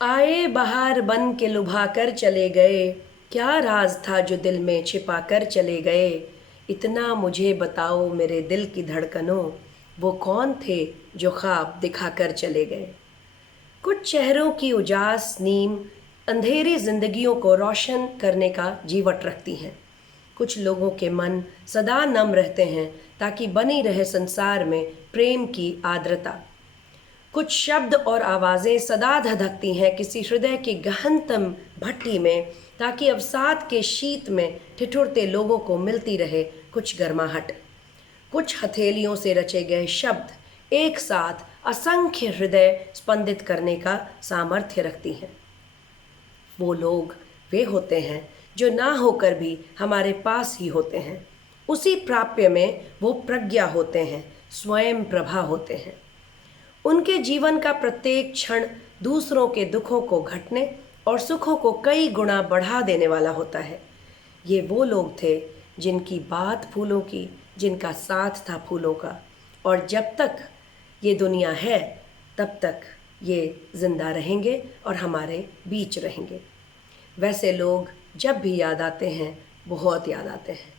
आए बहार बन के लुभा कर चले गए, क्या राज था जो दिल में छिपा कर चले गए। इतना मुझे बताओ मेरे दिल की धड़कनों, वो कौन थे जो ख्वाब दिखा कर चले गए। कुछ चेहरों की उजास नीम अंधेरी जिंदगियों को रोशन करने का जीवट रखती हैं। कुछ लोगों के मन सदा नम रहते हैं ताकि बनी रहे संसार में प्रेम की आर्द्रता। कुछ शब्द और आवाज़ें सदा धधकती हैं किसी हृदय की गहनतम भट्टी में, ताकि अवसाद के शीत में ठिठुरते लोगों को मिलती रहे कुछ गर्माहट। कुछ हथेलियों से रचे गए शब्द एक साथ असंख्य हृदय स्पंदित करने का सामर्थ्य रखती हैं। वो लोग वे होते हैं जो ना होकर भी हमारे पास ही होते हैं। उसी प्राप्य में वो प्रज्ञा होते हैं, स्वयं प्रभा होते हैं। उनके जीवन का प्रत्येक क्षण दूसरों के दुखों को घटने और सुखों को कई गुना बढ़ा देने वाला होता है। ये वो लोग थे जिनकी बात फूलों की, जिनका साथ था फूलों का, और जब तक ये दुनिया है तब तक ये जिंदा रहेंगे और हमारे बीच रहेंगे। वैसे लोग जब भी याद आते हैं, बहुत याद आते हैं।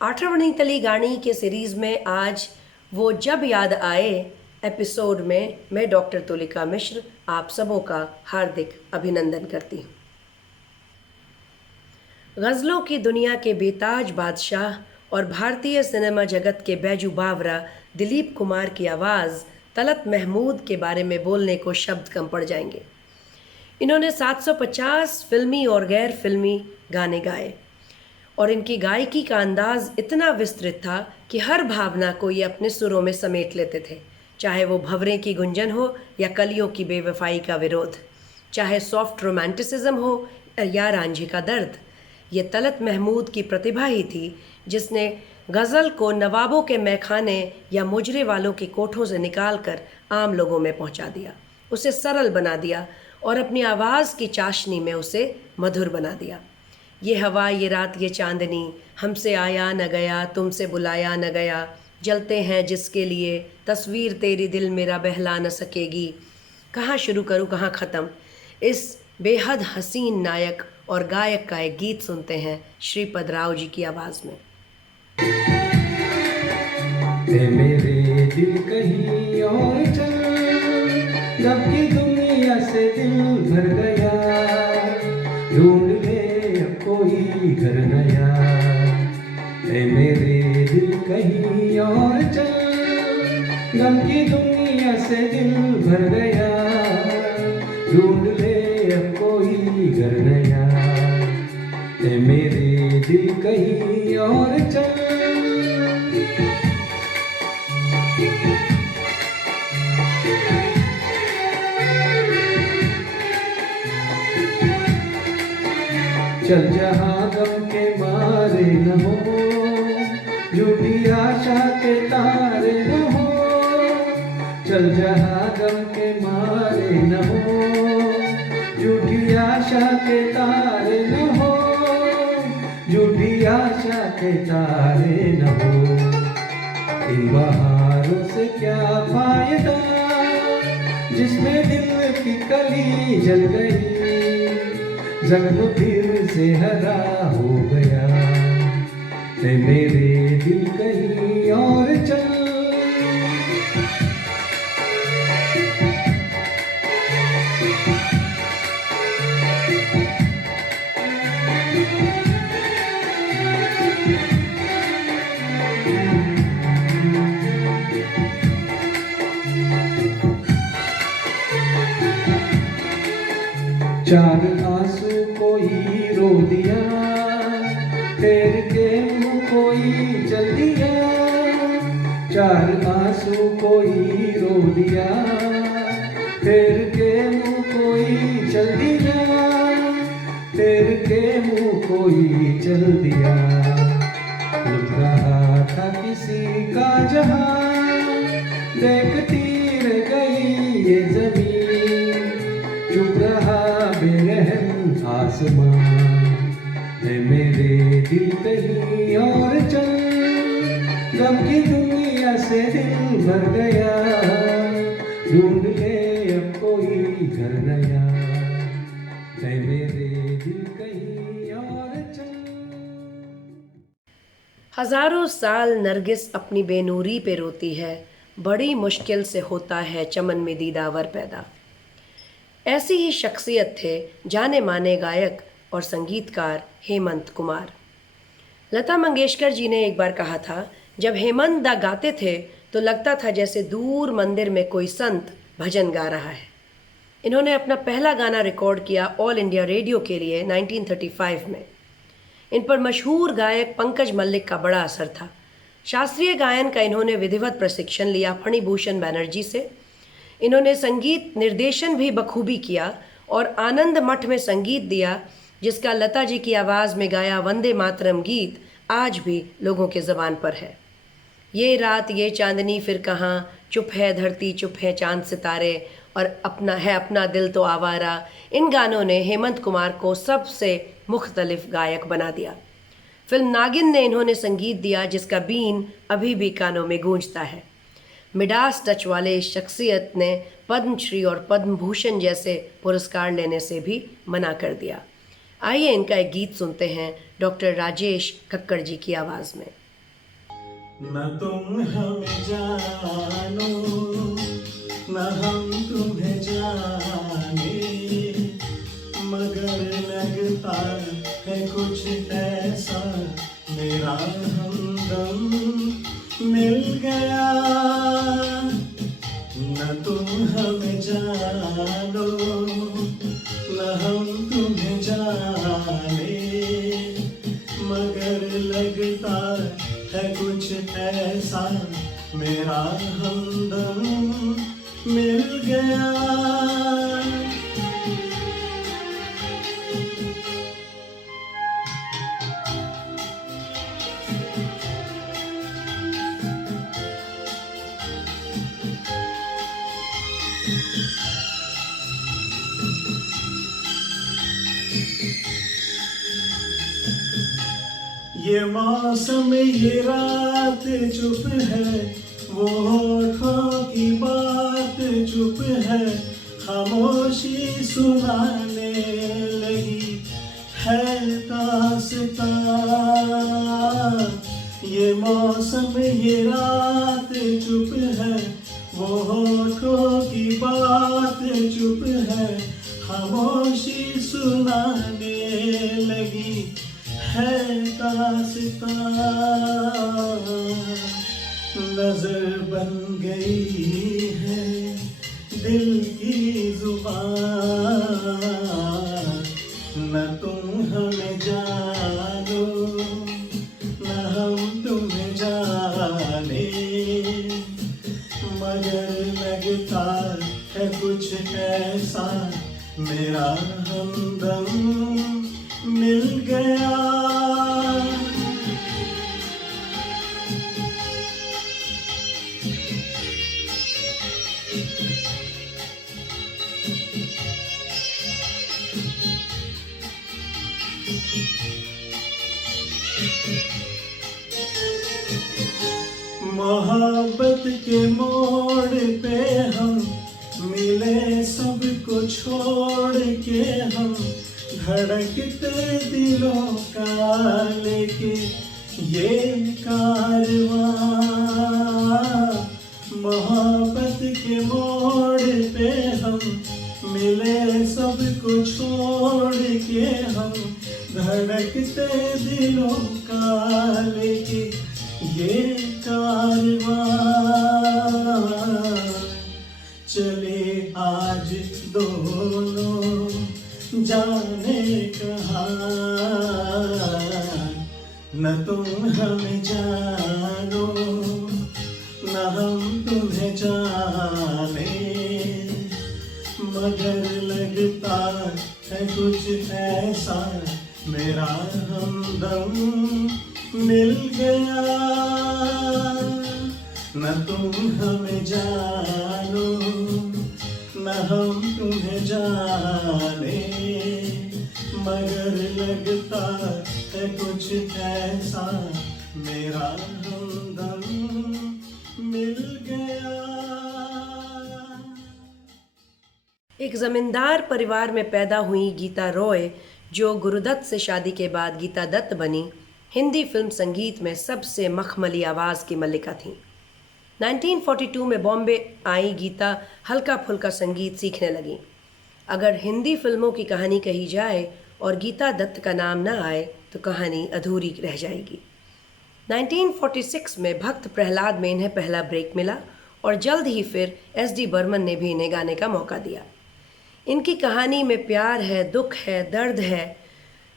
आठवनी तली गानी के सीरीज़ में आज वो जब याद आए एपिसोड में मैं डॉक्टर तुलिका मिश्र आप सबों का हार्दिक अभिनंदन करती हूँ। गज़लों की दुनिया के बेताज बादशाह और भारतीय सिनेमा जगत के बैजू बावरा दिलीप कुमार की आवाज़ तलत महमूद के बारे में बोलने को शब्द कम पड़ जाएंगे। इन्होंने 750 फिल्मी और गैर फिल्मी गाने गाए और इनकी गायकी का अंदाज इतना विस्तृत था कि हर भावना को ये अपने सुरों में समेट लेते थे, चाहे वो भंवरे की गुंजन हो या कलियों की बेवफाई का विरोध, चाहे सॉफ्ट रोमांटिसिज्म हो या रांझे का दर्द। ये तलत महमूद की प्रतिभा ही थी जिसने गज़ल को नवाबों के मैखाने या मुजरे वालों की कोठों से निकाल कर आम लोगों में पहुंचा दिया, उसे सरल बना दिया और अपनी आवाज़ की चाशनी में उसे मधुर बना दिया। ये हवा, ये रात, ये चांदनी, हमसे आया न गया, तुमसे बुलाया न गया, जलते हैं जिसके लिए, तस्वीर तेरी दिल मेरा बहला न सकेगी, कहाँ शुरू करूँ कहाँ ख़त्म। इस बेहद हसीन नायक और गायक का एक गीत सुनते हैं श्रीपद राव जी की आवाज़ में। मेरे दिल कहीं और चल, जबकि दुनिया से दिल भर गया, ढूंढ ले अब कोई घर नया। मेरे दिल कहीं और चल, गम की दुनिया से दिल भर गया, ढूंढ ले अब कोई घर नया। मेरे दिल कहीं और चल। चल जहाँ गम के मारे न हो, झूठी आशा के तारे न हो। चल जहाँ गम के मारे न हो, झूठी आशा के तारे न हो, झूठी आशा के तारे न हो। इन बहारों से क्या फायदा जिसमें दिल की कली जल गई, जख्म फिर से हरा हो गया। मेरे दिल कहीं और चल। चार आंसू कोई रो दिया, फेर के मुँह कोई चल दिया। चार आंसू कोई रो दिया, फेर के मुँह कोई चल दिया, फेर के मुँह कोई चल दिया। लुट रहा था किसी का जहां, देखती रह गई ये जमीन, चुप रहा बेरहम आसमां। मेरे दिल कहीं और चल, गम की दुनिया से दिल भर गया, ढूंढ ले अब कोई घर नया। हजारों साल नरगिस अपनी बेनूरी पे रोती है, बड़ी मुश्किल से होता है चमन में दीदावर पैदा। ऐसी ही शख्सियत थे जाने माने गायक और संगीतकार हेमंत कुमार। लता मंगेशकर जी ने एक बार कहा था, जब हेमंत दा गाते थे तो लगता था जैसे दूर मंदिर में कोई संत भजन गा रहा है। इन्होंने अपना पहला गाना रिकॉर्ड किया ऑल इंडिया रेडियो के लिए 1935 में। इन पर मशहूर गायक पंकज मल्लिक का बड़ा असर था। शास्त्रीय गायन का इन्होंने विधिवत प्रशिक्षण लिया फणिभूषण बैनर्जी से। इन्होंने संगीत निर्देशन भी बखूबी किया और आनंद मठ में संगीत दिया, जिसका लता जी की आवाज़ में गाया वंदे मातरम गीत आज भी लोगों के ज़बान पर है। ये रात ये चांदनी फिर कहाँ, चुप है धरती चुप है चांद सितारे, और अपना दिल तो आवारा, इन गानों ने हेमंत कुमार को सबसे मुख्तलिफ गायक बना दिया। फिल्म नागिन ने इन्होंने संगीत दिया, जिसका बीन अभी भी कानों में गूंजता है। मिडास टच वाले इस शख्सियत ने पद्मश्री और पद्म भूषण जैसे पुरस्कार लेने से भी मना कर दिया। आइए इनका एक गीत सुनते हैं डॉक्टर राजेश कक्कड़ जी की आवाज़ में। न तुम हमें जानो न हम तुम्हें जाने, मगर लगता है कुछ ऐसा मेरा हमदम मिल गया। न तुम हमें जानो न हम तुम्हें जाने, मगर लगता है कुछ ऐसा मेरा हमदम मिल गया। ये मौसम ये रात चुप है, वो होठों की बात चुप है, खामोशी सुनाने लगी है दास्तां। ये मौसम ये रात चुप है, वो होठों की बात चुप है, खामोशी सुनाने लगी है दास्तां। नजर बन गई है दिल की जुबान, न तुम हमें जानो न हम तुम्हें जाने, मगर लगता है कुछ ऐसा मेरा हमदम मिल गया। मोहब्बत के मोड़ पे हम मिले, सबको छोड़ के हम धड़कते दिलों का लेके ये कारवां। मोहब्बत के मोड़ पे हम मिले, सबको छोड़ के हम धड़कते दिलों का लेके ये कारवां। चले आज दोनों जाने कहाँ, न तुम हमें जानो न हम तुम्हें जाने, मगर लगता है कुछ ऐसा मेरा हमदम मिल गया। न तुम हमें जानो न हम तुम्हें जाने, मगर लगता है कुछ ऐसा मेरा हमदम मिल गया। एक जमींदार परिवार में पैदा हुई गीता रॉय, जो गुरुदत्त से शादी के बाद गीता दत्त बनी, हिंदी फिल्म संगीत में सबसे मखमली आवाज़ की मल्लिका थीं। 1942 में बॉम्बे आई गीता हल्का फुल्का संगीत सीखने लगीं। अगर हिंदी फिल्मों की कहानी कही जाए और गीता दत्त का नाम न आए तो कहानी अधूरी रह जाएगी। 1946 में भक्त प्रहलाद में इन्हें पहला ब्रेक मिला और जल्द ही फिर एस.डी. बर्मन ने भी इन्हें गाने का मौका दिया। इनकी कहानी में प्यार है, दुख है, दर्द है,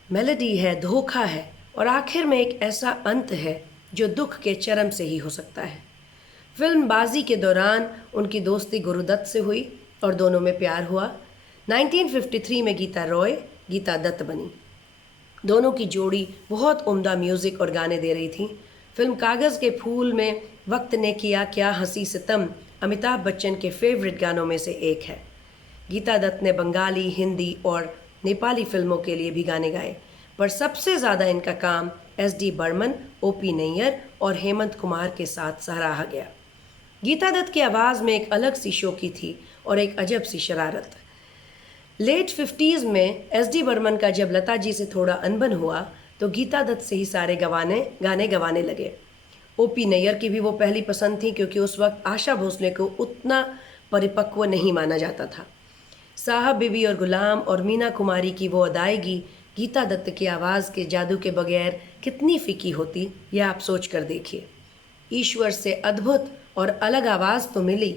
मेलोडी है, धोखा है और आखिर में एक ऐसा अंत है जो दुख के चरम से ही हो सकता है। फिल्म बाजी के दौरान उनकी दोस्ती गुरुदत्त से हुई और दोनों में प्यार हुआ। 1953 में गीता रॉय गीता दत्त बनी। दोनों की जोड़ी बहुत उम्दा म्यूज़िक और गाने दे रही थी। फिल्म कागज़ के फूल में वक्त ने किया क्या हंसी सितम अमिताभ बच्चन के फेवरेट गानों में से एक है। गीता दत्त ने बंगाली, हिंदी और नेपाली फिल्मों के लिए भी गाने गाए, पर सबसे ज़्यादा इनका काम एस.डी. बर्मन, ओ.पी. नैयर और हेमंत कुमार के साथ सराहा गया। गीता दत्त की आवाज़ में एक अलग सी शौकी थी और एक अजब सी शरारत। लेट 50s में एस.डी. बर्मन का जब लता जी से थोड़ा अनबन हुआ तो गीता दत्त से ही सारे गाने गवाने लगे। ओ.पी. नैयर की भी वो पहली पसंद थी क्योंकि उस वक्त आशा भोसले को उतना परिपक्व नहीं माना जाता था। साहब बीबी और गुलाम और मीना कुमारी की वो अदायगी गीता दत्त की आवाज़ के जादू के बगैर कितनी फीकी होती, यह आप सोच कर देखिए। ईश्वर से अद्भुत और अलग आवाज़ तो मिली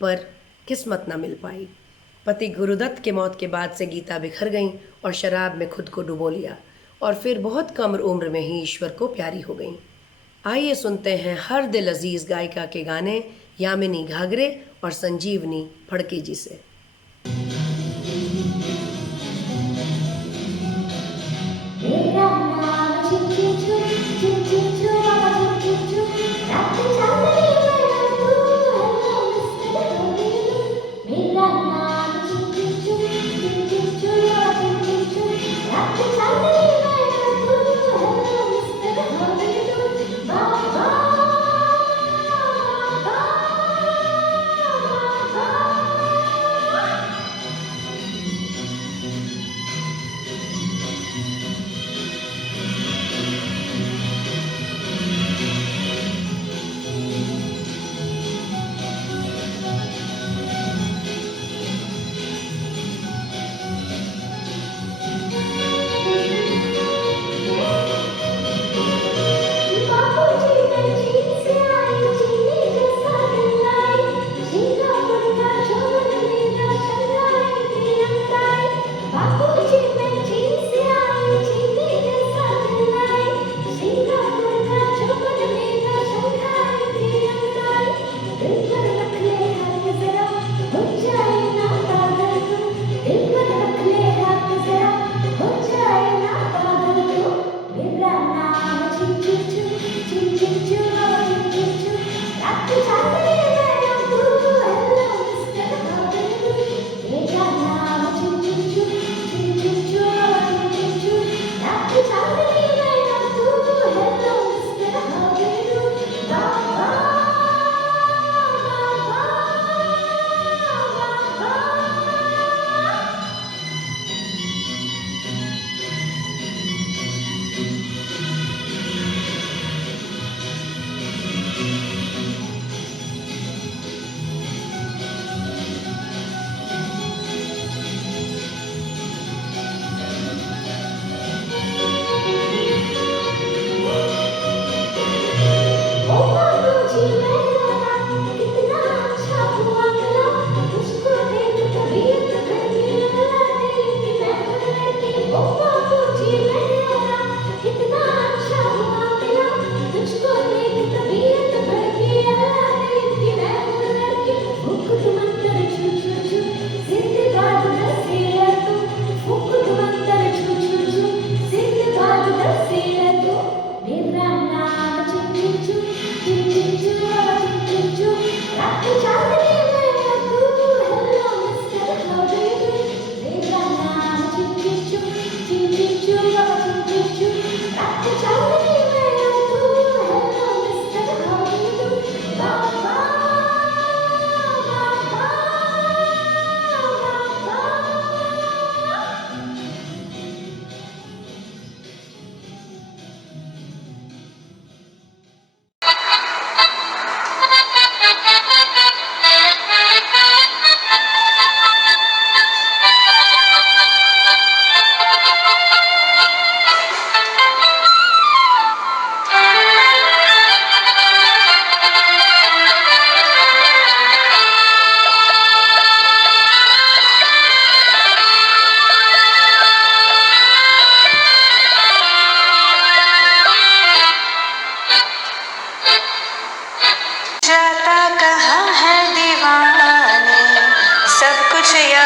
पर किस्मत न मिल पाई। पति गुरुदत्त के मौत के बाद से गीता बिखर गईं और शराब में खुद को डुबो लिया और फिर बहुत कम उम्र में ही ईश्वर को प्यारी हो गईं। आइए सुनते हैं हर दिल अजीज़ गायिका के गाने यामिनी घाघरे और संजीवनी फड़के जी से।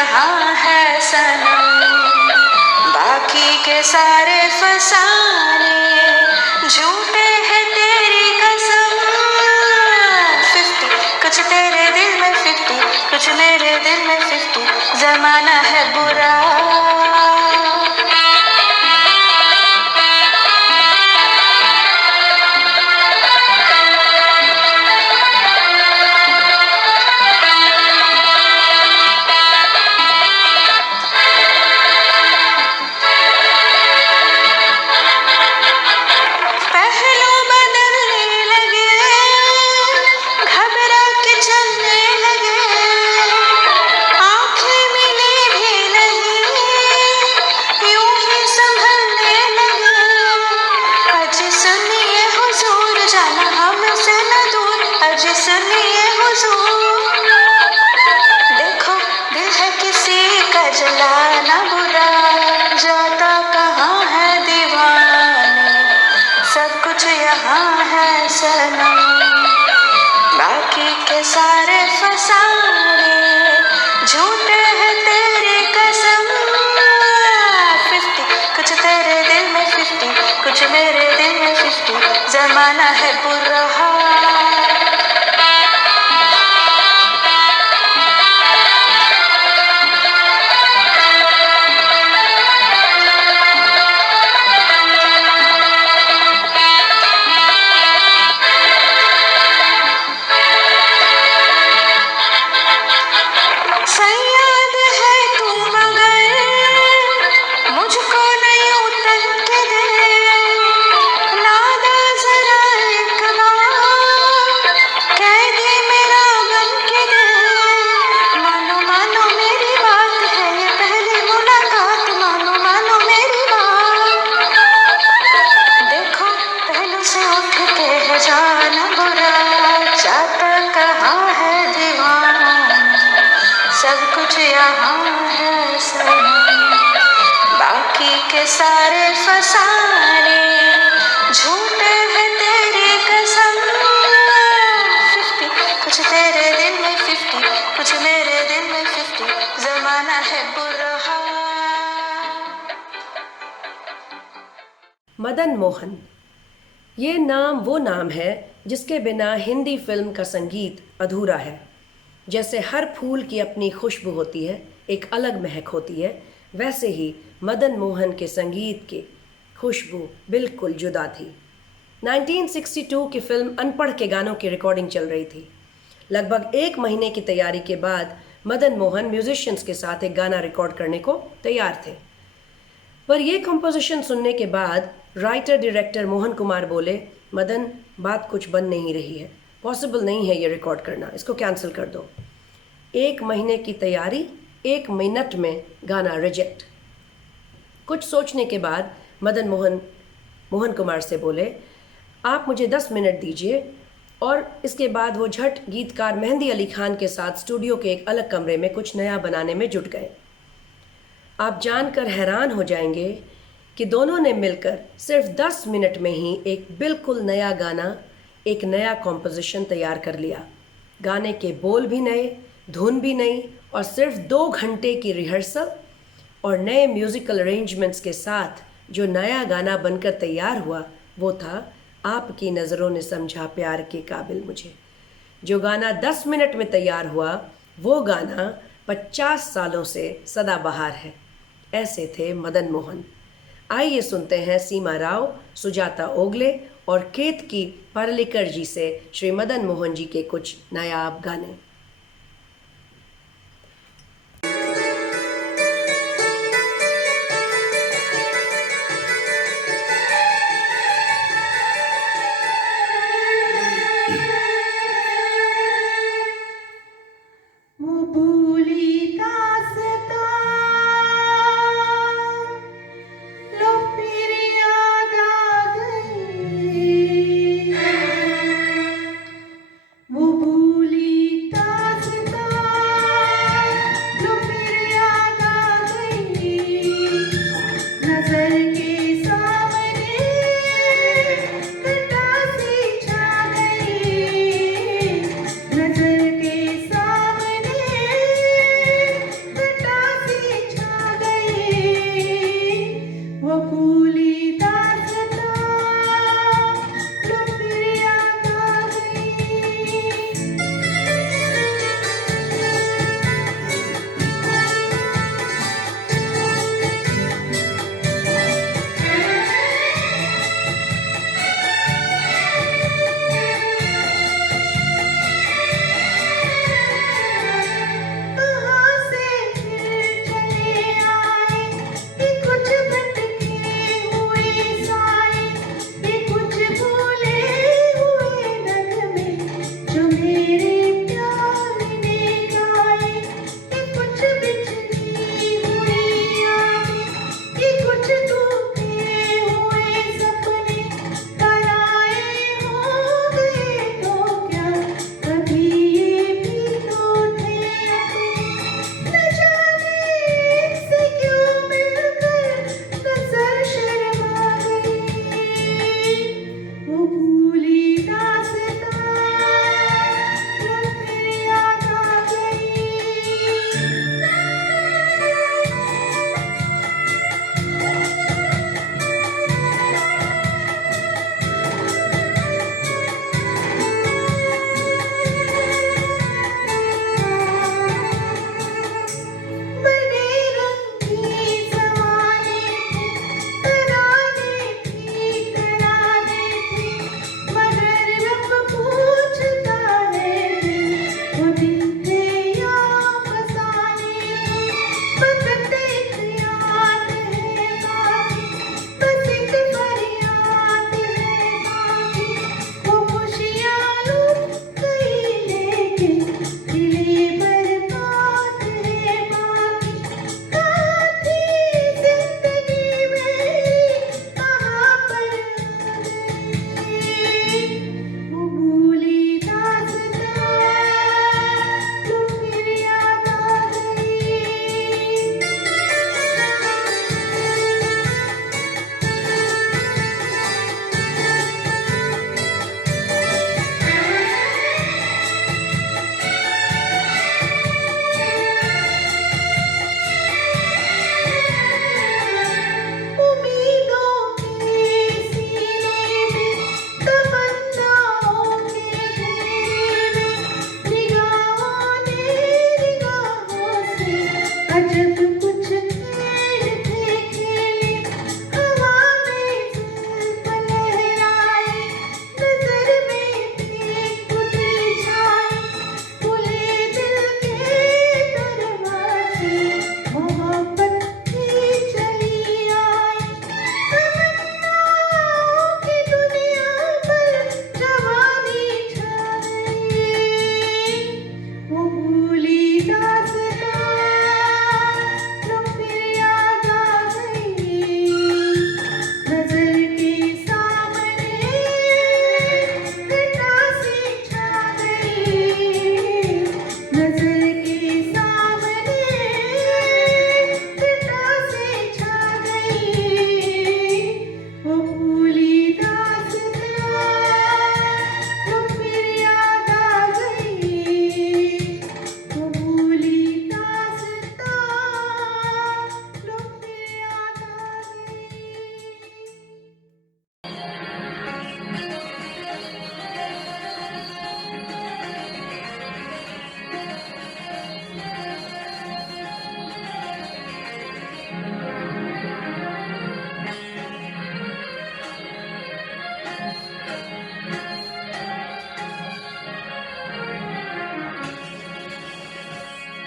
यहाँ है सनम, बाकी के सारे फसाने झूठे हैं तेरी कसम। 50 कुछ तेरे दिल में 50, कुछ मेरे दिल में 50, जमाना है बुरा। पहलू बदलने लगे, घबरा के चलने लगे, आंखें मिली भी नहीं, यूं ही संभलने लगे। अज सुनिए हुजूर, जाना हमसे न दूर, अज सुनिए हुजूर। देखो दिल है किसी का जलाना बुरा, जाता कहाँ है दीवाने, सब कुछ यहाँ है सनम, बाकी के सारे फसाने झूठे हैं तेरी कसम। 50 कुछ तेरे दिल में 50, कुछ मेरे दिल में 50, जमाना है बुरा। सयाद है तू मगर मुझको नहीं उतर के दे, नादा जरा एक बार कैदी मेरा बन के दे। मानो मानो मेरी बात है ये पहली मुलाकात, मानो मानो मेरी बात। देखो पहलू से उठ के है जाना बुरा, जाता कहाँ है दीवाना, सब कुछ यहाँ है सनम, बाकी के सारे फसाने झूठे हैं तेरी कसम। 50 कुछ तेरे दिल में 50, कुछ मेरे दिल में 50, जमाना है बुरा। मदन मोहन, ये नाम वो नाम है जिसके बिना हिंदी फिल्म का संगीत अधूरा है। जैसे हर फूल की अपनी खुशबू होती है, एक अलग महक होती है, वैसे ही मदन मोहन के संगीत की खुशबू बिल्कुल जुदा थी। 1962 की फिल्म अनपढ़ के गानों की रिकॉर्डिंग चल रही थी। लगभग 1 महीने की तैयारी के बाद मदन मोहन म्यूजिशियंस के साथ एक गाना रिकॉर्ड करने को तैयार थे। पर यह कंपोजिशन सुनने के बाद राइटर डायरेक्टर मोहन कुमार बोले, मदन बात कुछ बन नहीं रही है, पॉसिबल नहीं है ये रिकॉर्ड करना, इसको कैंसिल कर दो। 1 महीने की तैयारी 1 मिनट में गाना रिजेक्ट। कुछ सोचने के बाद मदन मोहन कुमार से बोले, आप मुझे 10 मिनट दीजिए, और इसके बाद वो झट गीतकार मेहंदी अली खान के साथ स्टूडियो के एक अलग कमरे में कुछ नया बनाने में जुट गए। आप जानकर हैरान हो जाएंगे कि दोनों ने मिलकर सिर्फ 10 मिनट में ही एक बिल्कुल नया गाना, एक नया कॉम्पोजिशन तैयार कर लिया। गाने के बोल भी नए, धुन भी नई, और सिर्फ 2 घंटे की रिहर्सल और नए म्यूज़िकल अरेंजमेंट्स के साथ जो नया गाना बनकर तैयार हुआ वो था आपकी नज़रों ने समझा प्यार के काबिल मुझे। जो गाना 10 मिनट में तैयार हुआ वो गाना 50 सालों से सदाबहार है। ऐसे थे मदन मोहन। आइए सुनते हैं सीमा राव, सुजाता ओगले और केतकी पार्लेकर जी से श्री मदन मोहन जी के कुछ नायाब गाने। वो भूली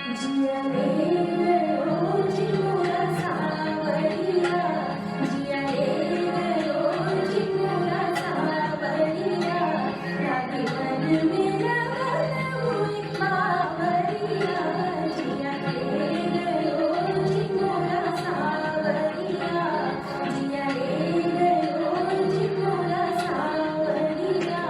जिया रे गयो जी मोरा सावरिया, जिया रे गयो जी मोरा सावरिया, लागे मन मेरा मन हुई बावरिया, जिया रे गयो जी मोरा सावरिया, जिया रे गयो जी मोरा सावरिया।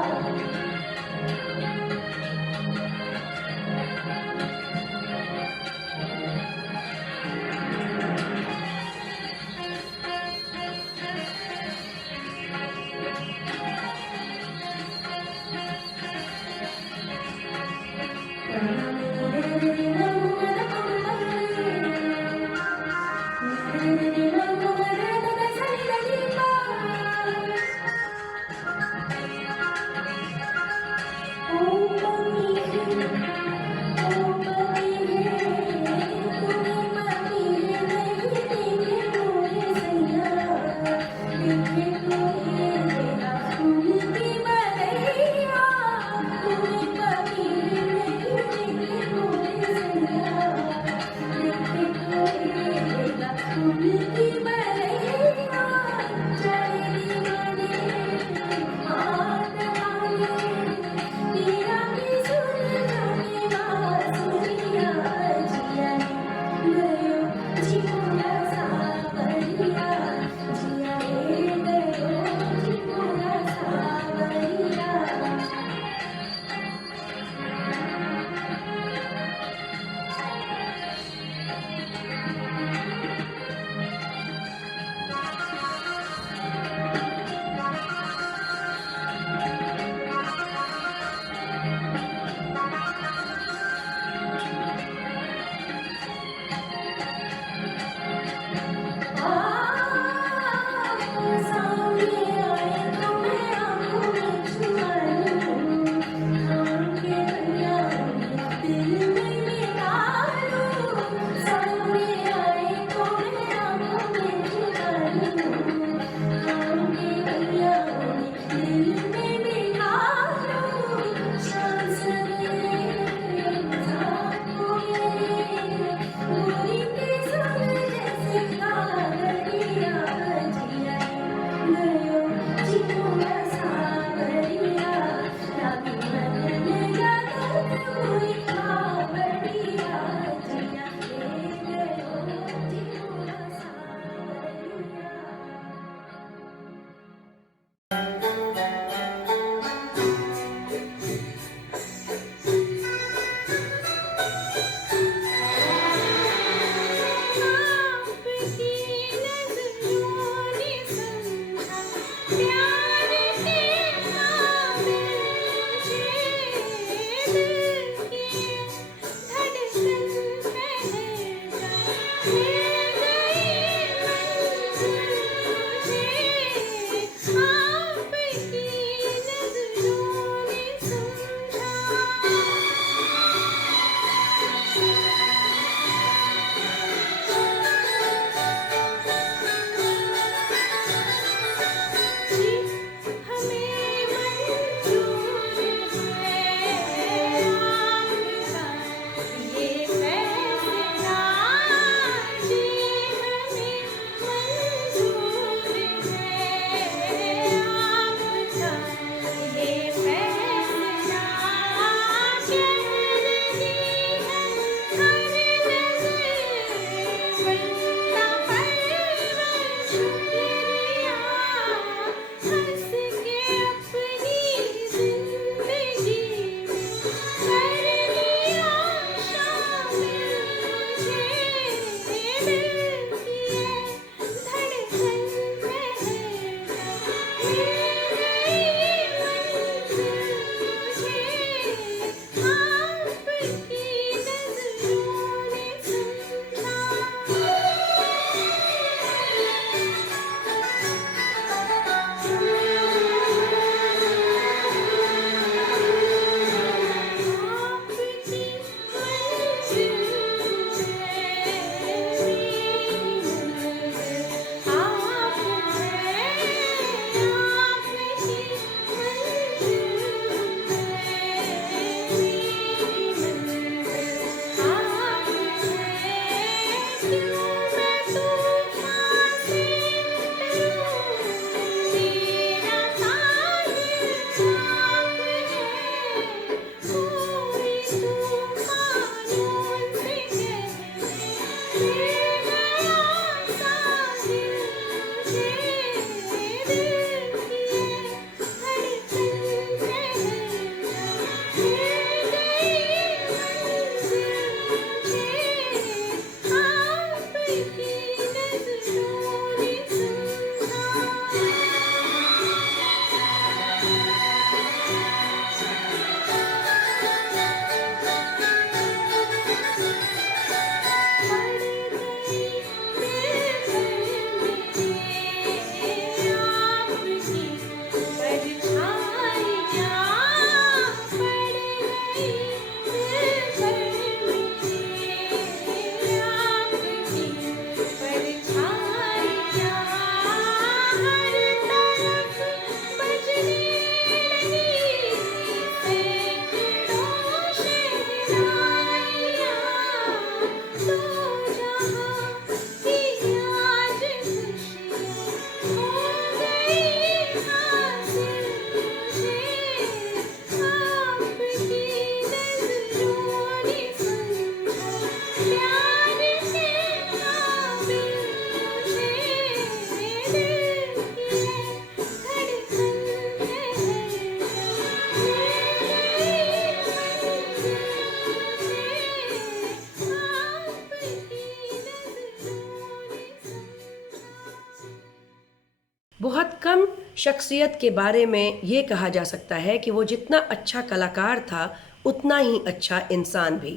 कम शख्सियत के बारे में ये कहा जा सकता है कि वो जितना अच्छा कलाकार था उतना ही अच्छा इंसान भी।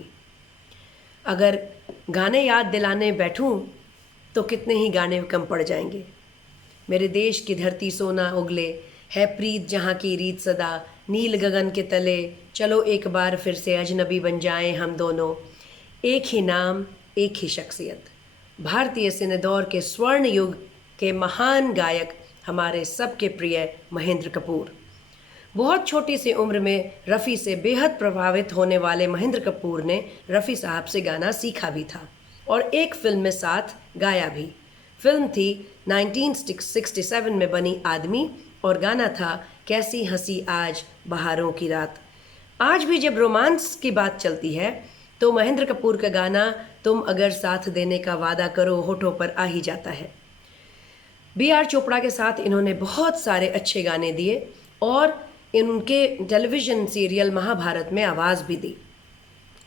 अगर गाने याद दिलाने बैठूं तो कितने ही गाने कम पड़ जाएंगे। मेरे देश की धरती सोना उगले, है प्रीत जहाँ की रीत सदा, नील गगन के तले, चलो एक बार फिर से अजनबी बन जाएं हम दोनों, एक ही नाम एक ही शख्सियत। भारतीय सिने दौर के स्वर्ण युग के महान गायक हमारे सबके प्रिय महेंद्र कपूर। बहुत छोटी सी उम्र में रफ़ी से बेहद प्रभावित होने वाले महेंद्र कपूर ने रफ़ी साहब से गाना सीखा भी था और एक फिल्म में साथ गाया भी। फिल्म थी 1967 में बनी आदमी और गाना था कैसी हंसी आज बहारों की रात। आज भी जब रोमांस की बात चलती है तो महेंद्र कपूर का गाना तुम अगर साथ देने का वादा करो होठों पर आ ही जाता है। B.R. चोपड़ा के साथ इन्होंने बहुत सारे अच्छे गाने दिए और इनके टेलीविज़न सीरियल महाभारत में आवाज़ भी दी।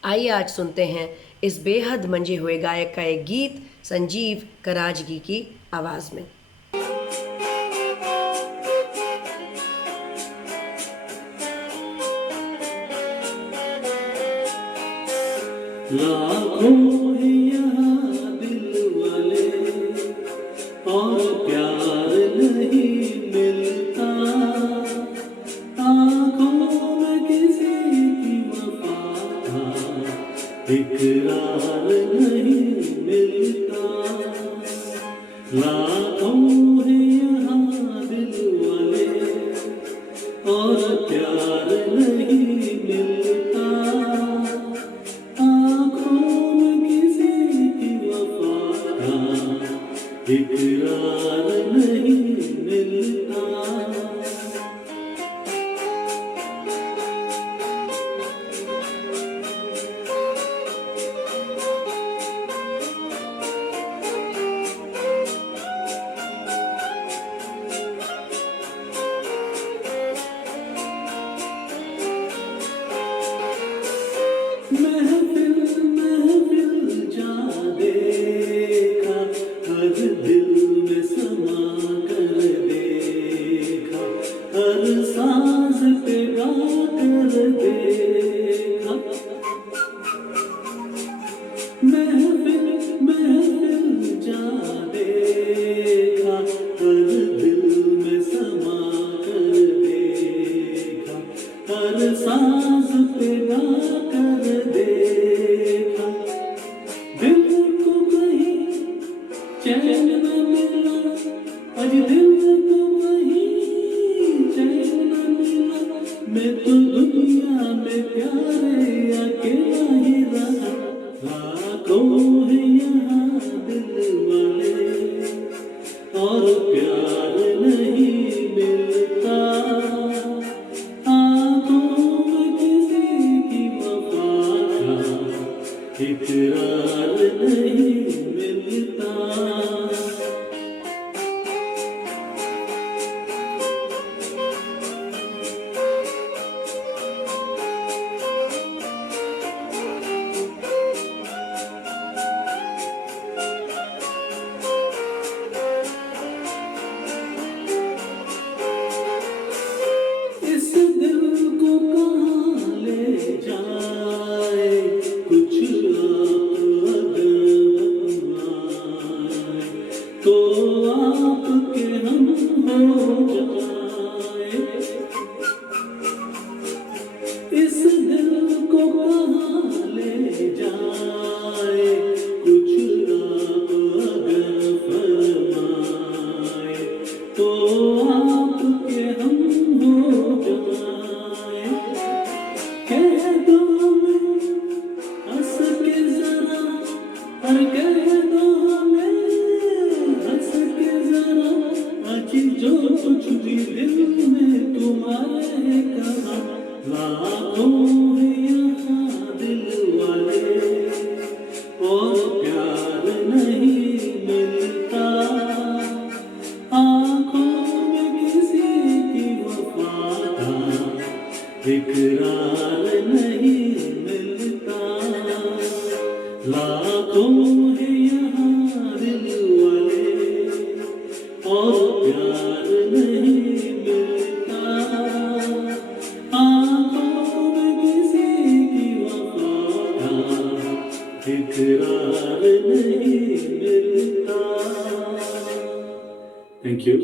आइए आज सुनते हैं इस बेहद मंजे हुए गायक का एक गीत संजीव कराजगी की आवाज़ में। लाखों हैं यहाँ दिल वाले और प्यार नहीं मिलता, आँखों में किसी की वफा का इकरार नहीं मिलता। लाखों हैं यहाँ दिल वाले और प्यार नहीं मिलता, इकरार नहीं मिलता। महफिल महफिल जा देखा, हर दिल में समा कर देखा, हर सांस पे गा कर देखा। महफिल महफिल जा देखा, हर दिल में समा कर देखा, हर सांस पे गा कर देखा। दिल को कहीं चैन न मिला, आज दिल को कहीं चैन न मिला, मैं तो दुनिया में प्यारे अकेला ही रहा। लाखों हैं यहाँ दिल वाले और प्यार नहीं मिलता, आँखों में किसी की वफा का इकरार नहीं मिलता। इस दिल को कहाँ ले जाए, कुछ आप अगर बनाए तो आपके हम हो जाए। इस दिल को कहाँ ले जाए, कुछ आप अगर फरमाए तो आपके हम हो जाए। कह दो हमें हंस के जरा, और कह दो हमें हंस के जरा, आज जो कुछ भी दिल में तुम्हारे कहा। लाखों हैं यहाँ दिल वाले और प्यार नहीं मिलता, आँखों में किसी की वफा का इकरार नहीं मिलता। लाखों हैं यहाँ दिल वाले और प्यार नहीं इकरार नहीं मिलता। Thank you.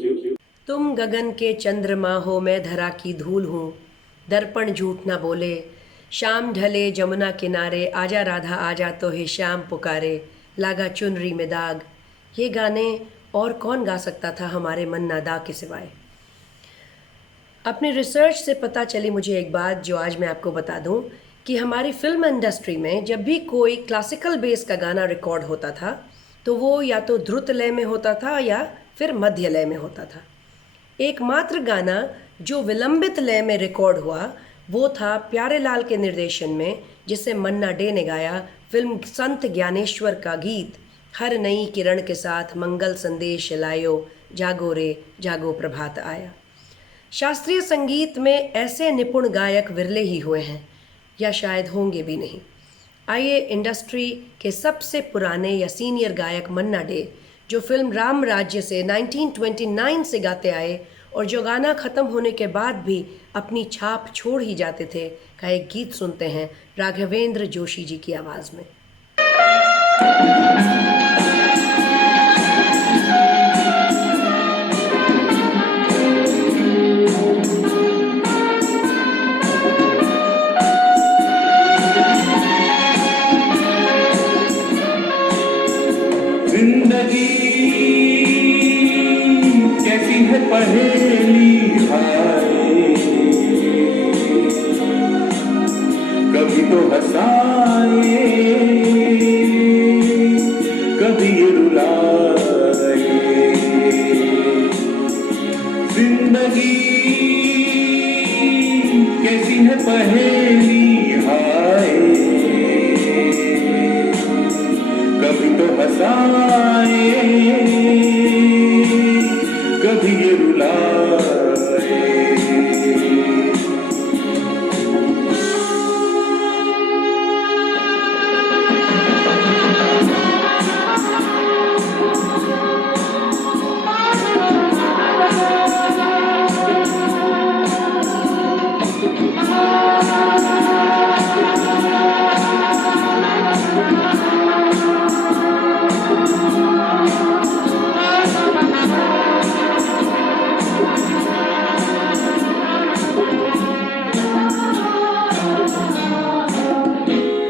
तुम गगन के चंद्रमा हो, मैं धरा की धूल हूँ। दर्पण झूठ ना बोले, शाम ढले जमुना किनारे, आजा राधा आजा तो हे श्याम पुकारे, लागा चुनरी में दाग। ये गाने और कौन गा सकता था हमारे मन्ना दा के सिवाय। अपने रिसर्च से पता चली मुझे एक बात जो आज मैं आपको बता दूं कि हमारी फिल्म इंडस्ट्री में जब भी कोई क्लासिकल बेस का गाना रिकॉर्ड होता था तो वो या तो द्रुत लय में होता था या फिर मध्य लय में होता था। एकमात्र गाना जो विलंबित लय में रिकॉर्ड हुआ वो था प्यारे लाल के निर्देशन में, जिसे मन्ना डे ने गाया। फिल्म संत ज्ञानेश्वर का गीत, हर नई किरण के साथ मंगल संदेश लायो, जागो रे जागो प्रभात आया। शास्त्रीय संगीत में ऐसे निपुण गायक विरले ही हुए हैं या शायद होंगे भी नहीं। आइए इंडस्ट्री के सबसे पुराने या सीनियर गायक मन्ना डे, जो फिल्म राम राज्य से 1929 से गाते आए और जो गाना ख़त्म होने के बाद भी अपनी छाप छोड़ ही जाते थे, का एक गीत सुनते हैं राघवेंद्र जोशी जी की आवाज़ में। जिंदगी कैसी है पहेली हाय, कभी तो हंसाए कभी ये रुलाए। जिंदगी कैसी है पहेली हाय, कभी तो हंसाए कभी ये रुलाए।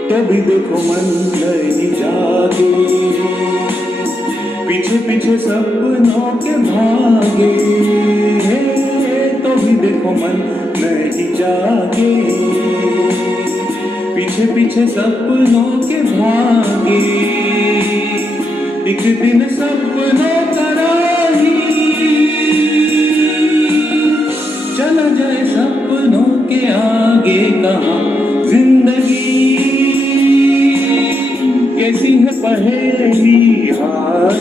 कभी देखो मन नहीं जागे, पीछे पीछे सपनों के भागे। तो भी देखो मन नहीं जागे, पीछे पीछे सपनों के भागे। एक दिन सपनों का राही चला जाए सपनों के आगे कहाँ। जिंदगी कैसी है पहेली हाय,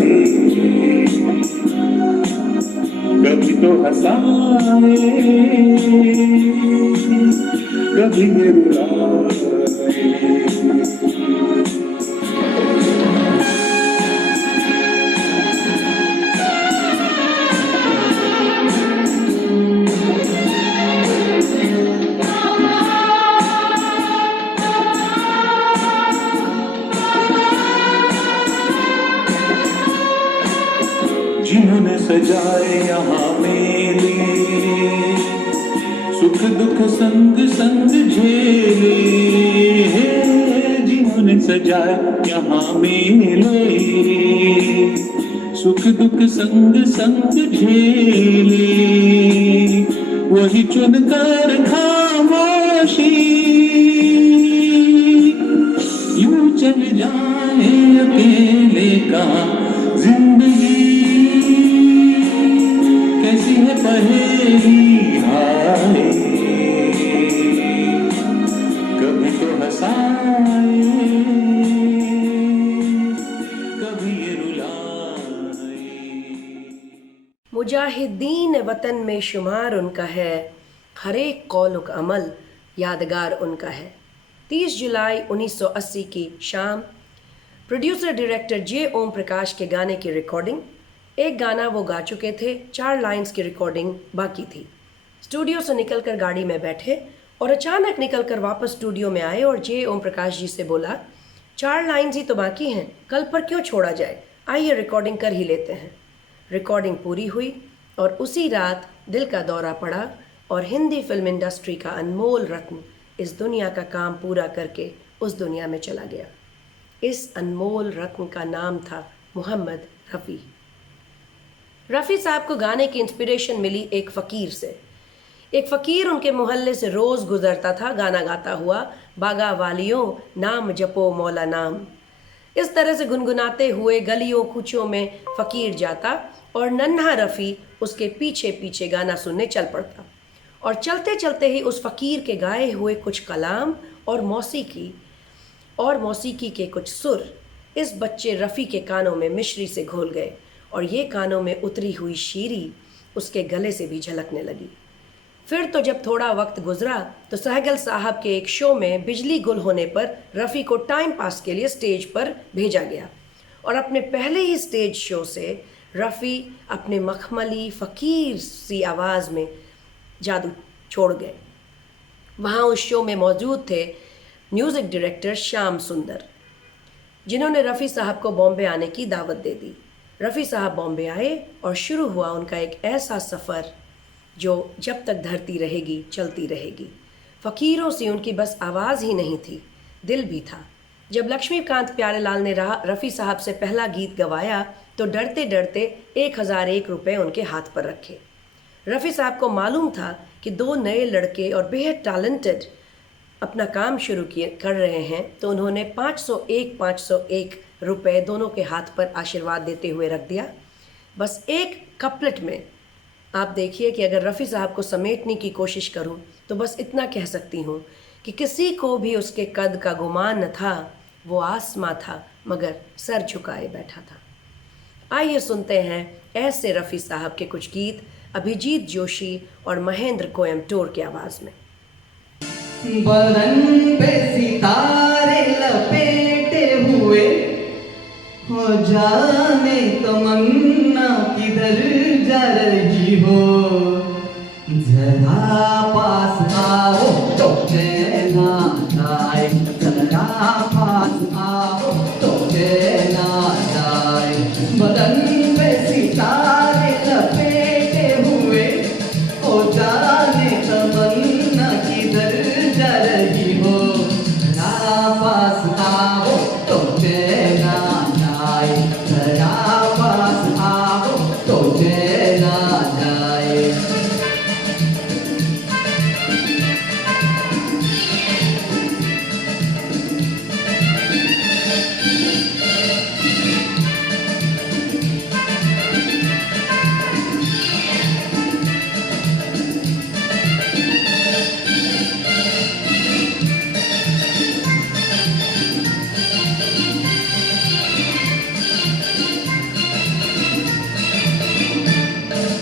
कभी तो हंसाए कभी ये रुलाए। जिन्होंने सजाए यहाँ मेले, सुख दुख संग संग झेले। जिन्होंने सजाए यहाँ मेले, सुख दुख संग संग झेले। वही चुनकर खामोशी यूं चल जाए अकेले कहाँ। जिंदगी कैसी है पहेली हाय, कभी तो हंसाए कभी ये रुलाए। मुजाहिदीन वतन में शुमार उनका है, हर एक कौलुक अमल यादगार उनका है। 30 जुलाई 1980 की शाम प्रोड्यूसर डायरेक्टर जे ओम प्रकाश के गाने की रिकॉर्डिंग। एक गाना वो गा चुके थे, 4 लाइंस की रिकॉर्डिंग बाकी थी। स्टूडियो से निकलकर गाड़ी में बैठे और अचानक निकलकर वापस स्टूडियो में आए और जे ओम प्रकाश जी से बोला 4 लाइन्स ही तो बाकी हैं, कल पर क्यों छोड़ा जाए, आइए रिकॉर्डिंग कर ही लेते हैं। रिकॉर्डिंग पूरी हुई और उसी रात दिल का दौरा पड़ा और हिंदी फिल्म इंडस्ट्री का अनमोल रत्न इस दुनिया का काम पूरा करके उस दुनिया में चला गया। इस अनमोल रत्न का नाम था मोहम्मद रफ़ी। रफ़ी साहब को गाने की इंस्पिरेशन मिली एक फ़कीर से। एक फ़कीर उनके मोहल्ले से रोज़ गुज़रता था गाना गाता हुआ, बागा वालियों नाम जपो मौला नाम। इस तरह से गुनगुनाते हुए गलियों कूचों में फ़कीर जाता और नन्हा रफ़ी उसके पीछे पीछे गाना सुनने चल पड़ता और चलते चलते ही उस फ़कीर के गाए हुए कुछ कलाम और मौसीकी के कुछ सुर इस बच्चे रफ़ी के कानों में मिश्री से घोल गए और ये कानों में उतरी हुई शीरी उसके गले से भी झलकने लगी। फिर तो जब थोड़ा वक्त गुजरा तो सहगल साहब के एक शो में बिजली गुल होने पर रफ़ी को टाइम पास के लिए स्टेज पर भेजा गया और अपने पहले ही स्टेज शो से रफ़ी अपने मखमली फ़कीर सी आवाज़ में जादू छोड़ गए। वहाँ उस शो में मौजूद थे म्यूज़िक डायरेक्टर श्याम सुंदर, जिन्होंने रफ़ी साहब को बॉम्बे आने की दावत दे दी। रफ़ी साहब बॉम्बे आए और शुरू हुआ उनका एक ऐसा सफ़र जो जब तक धरती रहेगी चलती रहेगी। फ़कीरों सी उनकी बस आवाज़ ही नहीं थी, दिल भी था। जब लक्ष्मीकांत प्यारेलाल ने रफ़ी साहब से पहला गीत गवाया तो डरते डरते 1001 रुपये उनके हाथ पर रखे। रफ़ी साहब को मालूम था कि 2 नए लड़के और बेहद टैलेंटेड अपना काम शुरू कर रहे हैं, तो उन्होंने 501 रुपये दोनों के हाथ पर आशीर्वाद देते हुए रख दिया। बस एक कपलेट में आप देखिए कि अगर रफ़ी साहब को समेटने की कोशिश करूं तो बस इतना कह सकती हूं कि किसी को भी उसके कद का गुमान न था, वो आसमां था मगर सर झुकाए बैठा था। आइए सुनते हैं ऐसे रफ़ी साहब के कुछ गीत अभिजीत जोशी और महेंद्र कोयमटोर की आवाज़ में। बदन पे सितारे लपेटे हुए हो जाने तमन्ना किधर जा रही हो, जरा पास आओ तो चैना जाए, जरा पास आओ तो चैना जाए। बदन पे सितारे लपेटे हुए हो जाने तमन्ना किधर जा रही हो, जरा पास आओ तो चैना जाए, जरा पास आओ तो चैना जाए।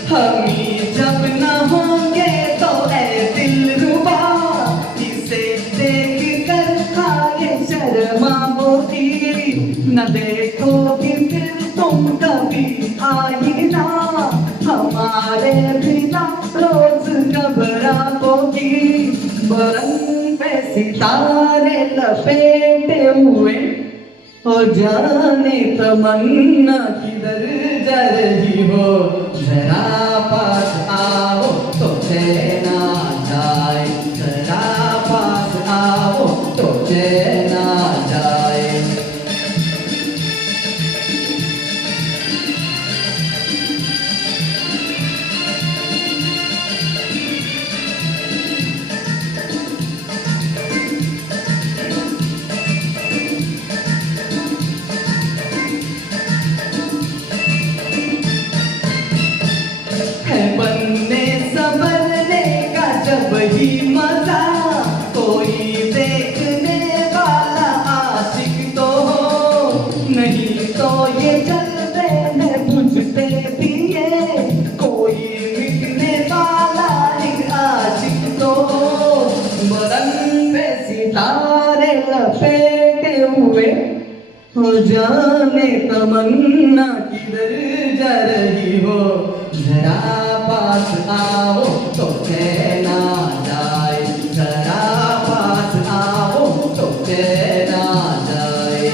हमी जब न होंगे तो ऐ दिलरुबा, इसे देख कर खाए शर्माओगी, न देखोगी फिर तुम कभी आईना, हमारे बिना रोज घबराओगी। बरन पे सितारे लपेटे हुए और जाने तमन्ना किधर जा रही हो, जरा पास आओ तो चैना जाए, जरा पास आओ तो चैना जाए। बनने संभलने का जब ही मजा, कोई देखने वाला आशिक तो हो, नहीं तो ये जलते हैं बुझते दिए, कोई मिटने वाला एक आशिक तो हो। बदन पे सितारे लपेटे हुए हो जाने तमन्ना किधर जा रही हो, जरा पास आओ तो चैना जाए, जरा पास आओ तो चैना जाए।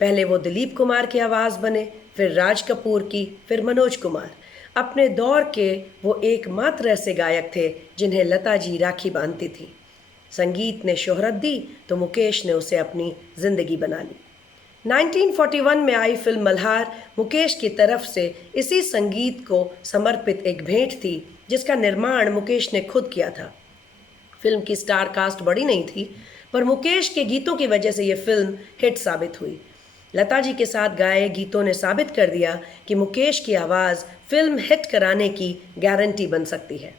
पहले वो दिलीप कुमार की आवाज़ बने, फिर राज कपूर की, फिर मनोज कुमार। अपने दौर के वो एकमात्र ऐसे गायक थे जिन्हें लता जी राखी बांधती थी। संगीत ने शोहरत दी तो मुकेश ने उसे अपनी ज़िंदगी बना ली। 1941 में आई फिल्म मल्हार मुकेश की तरफ से इसी संगीत को समर्पित एक भेंट थी जिसका निर्माण मुकेश ने खुद किया था। फिल्म की स्टार कास्ट बड़ी नहीं थी, पर मुकेश के गीतों की वजह से ये फिल्म हिट साबित हुई। लता जी के साथ गाए गीतों ने साबित कर दिया कि मुकेश की आवाज़ फिल्म हिट कराने की गारंटी बन सकती है।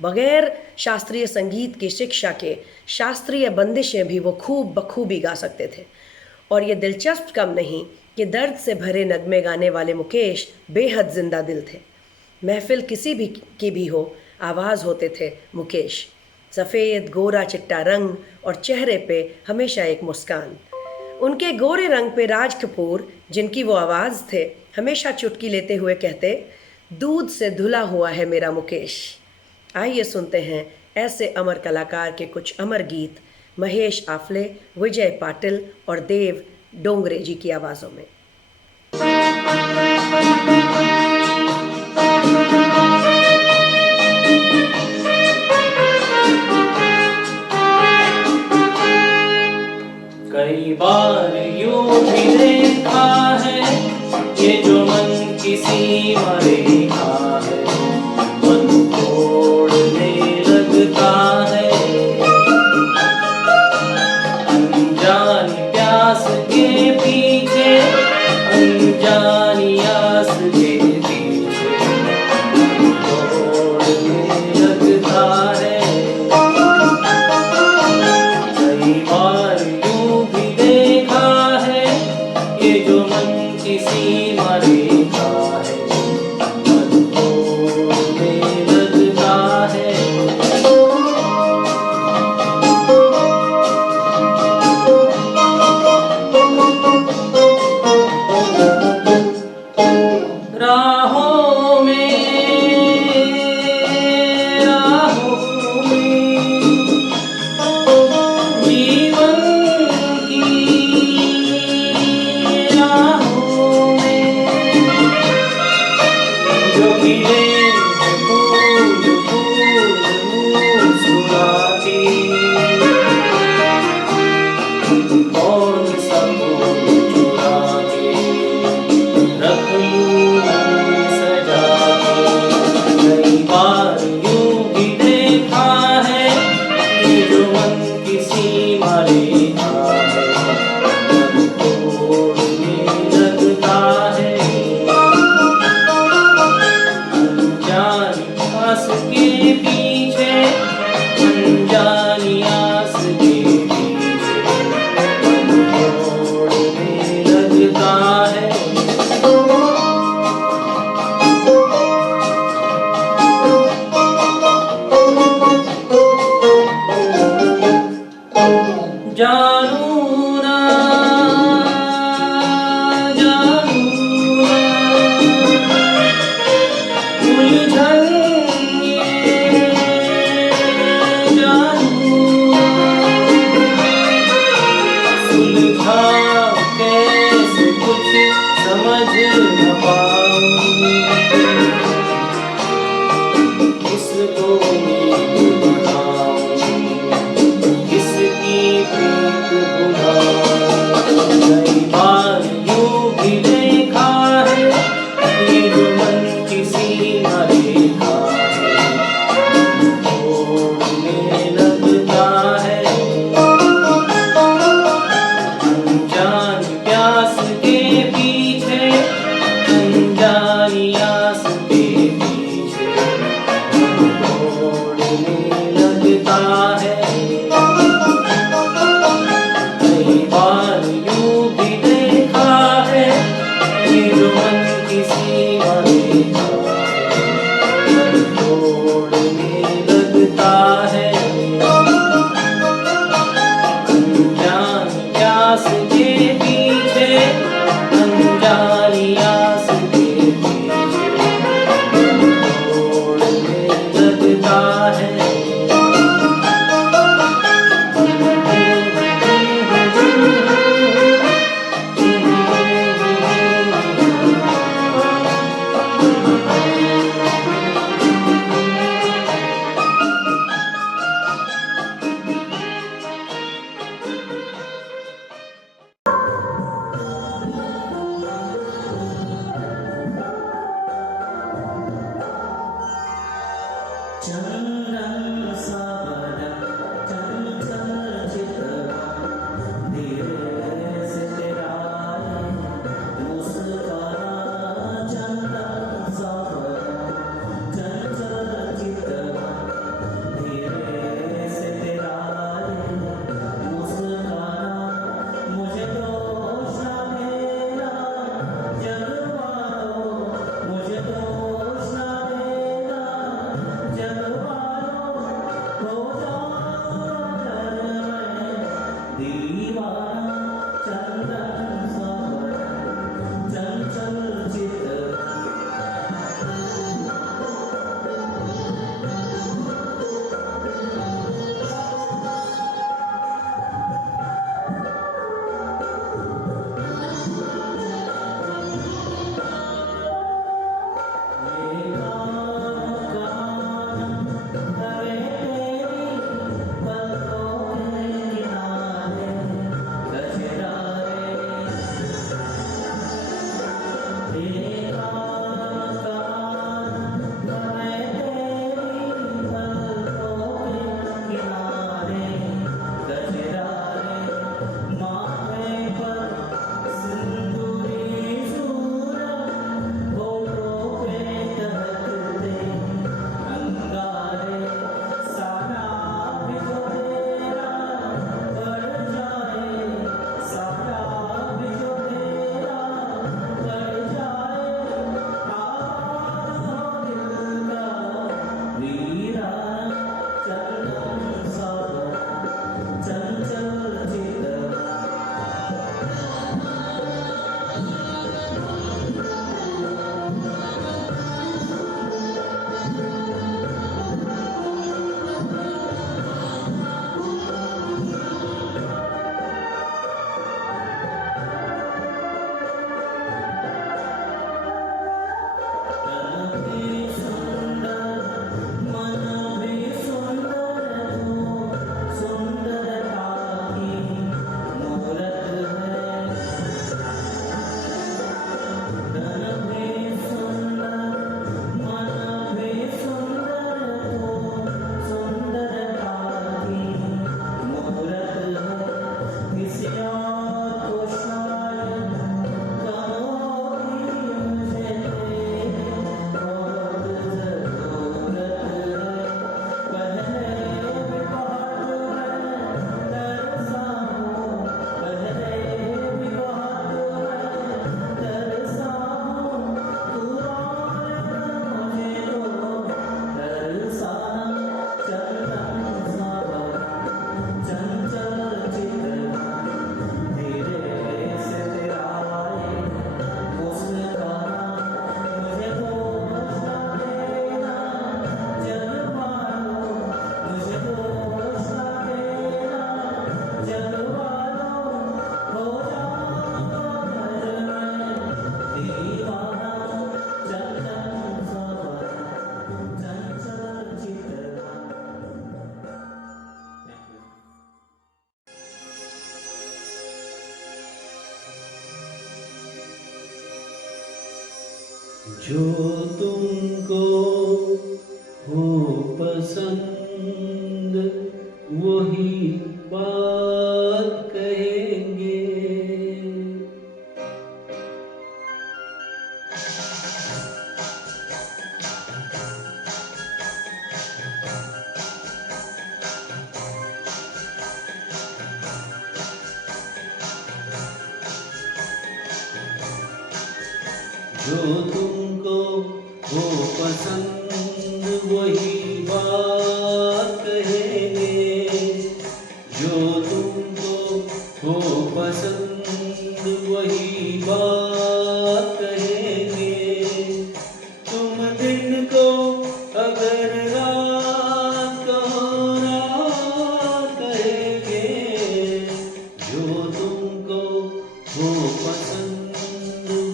बगैर शास्त्रीय संगीत की शिक्षा के शास्त्रीय बंदिशें भी वो खूब बखूबी गा सकते थे। और ये दिलचस्प कम नहीं कि दर्द से भरे नगमे गाने वाले मुकेश बेहद जिंदा दिल थे। महफिल किसी भी की भी हो, आवाज़ होते थे मुकेश। सफ़ेद गोरा चिट्टा रंग और चेहरे पे हमेशा एक मुस्कान। उनके गोरे रंग पे राज कपूर, जिनकी वो आवाज़ थे, हमेशा चुटकी लेते हुए कहते, दूध से धुला हुआ है मेरा मुकेश। आइए सुनते हैं ऐसे अमर कलाकार के कुछ अमर गीत महेश आफले, विजय पाटिल और देव डोंगरे जी की आवाज़ों में। कई बार यूं भी देखा है ये जो मन की सीमा रेखा है, मन तोड़ने लगता है। अनजानी प्यास के पीछे, अनजानी आस के पीछे, मन तोड़ने लगता है। कई बार यूं भी देखा है ये जो मन की सीमा रेखा है, मन तोड़ने लगता है। राहों में, राहों में, जीवन की राहों में, जो खिले हैं फूल फूल मुस्कुराती, कौन सा फूल चुरा के रख लूं सजा के। कई बार यूं भी देखा है ये जो मन की सीमा रेखा है, मन तोड़ने लगता है। अनजानी आस के पीछे, अनजानी आस के पीछे, मन तोड़ने लगता है। जानू ना, जानू ना, उलझन ये जानू ना, सुलझा कैसे कुछ समझ न पाऊं, किसको नींद दिलाऊं, किसकी प्रीत भुलाऊं। कई बार यूं भी देखा है ये जो मन की सीमा रेखा है, तोड़ने लगता है। अनजानी प्यास के पीछे, अनजानी आस के पीछे, तोड़ने लगता है। कई बार यूं भी देखा है ये जो मन की सीमा रेखा है, मन तोड़ने लगता है। अनजानी प्यास के पीछे, अनजानी आस के पीछे, मन तोड़ने लगता है। जो तुमको हो पसंद वही बात कहेंगे। जो तुमको हो पसंद वही बात कहेंगे। जो तुमको हो पसंद वही बात कहेंगे। तुम दिन को अगर रात को रात कहेंगे। जो तुमको हो पसंद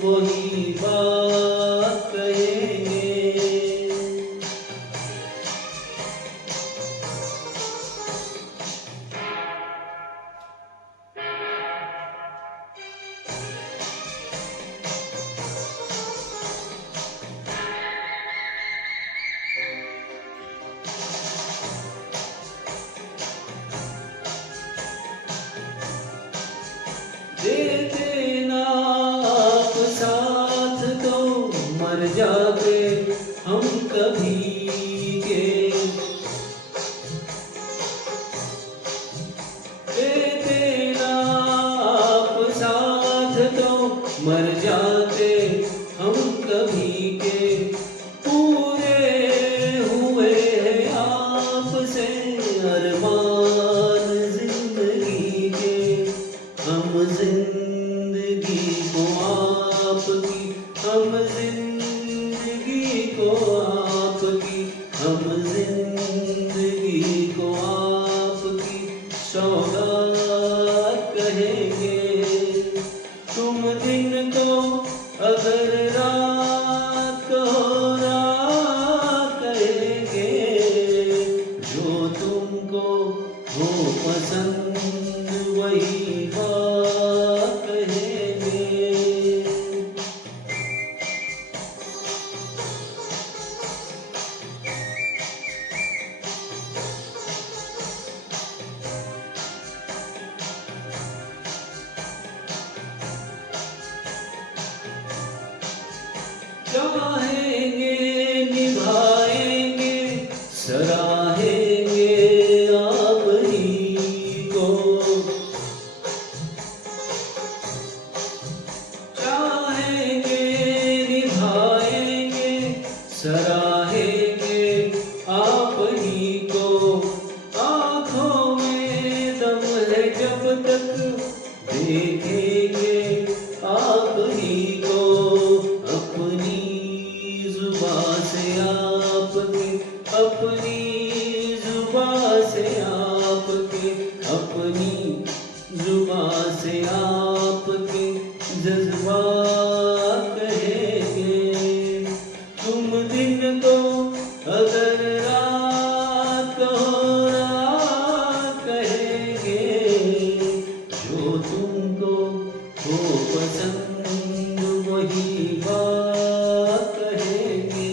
वही बात कहेंगे। देते ना आप साथ तो मर जाते हम कभी के। देते ना आप साथ तो मर जाते हम कभी के। पूरे हुए हैं आपसे अरमान जिंदगी के। हम जिंदगी को आपकी, हम जिंदगी को आपकी, हम जिंदगी को आपकी सौगात कहेंगे। तुम दिन को अगर रात को रात कहेंगे। जो तुमको हो पसंद वही बात कहेंगे। चाहेंगे निभाएंगे सराहेंगे आप ही को। चाहेंगे निभाएंगे सराहेंगे आप ही को। आँखों में दम है जब तक देखेंगे आप ही को। अपनी जुबां से आपके, अपनी जुबां से आपके, अपनी जुबां से आपके जज्बात कहेंगे। तुम दिन को अगर रात को रात कहेंगे। जो तुमको हो पसंद वही बात कहेंगे।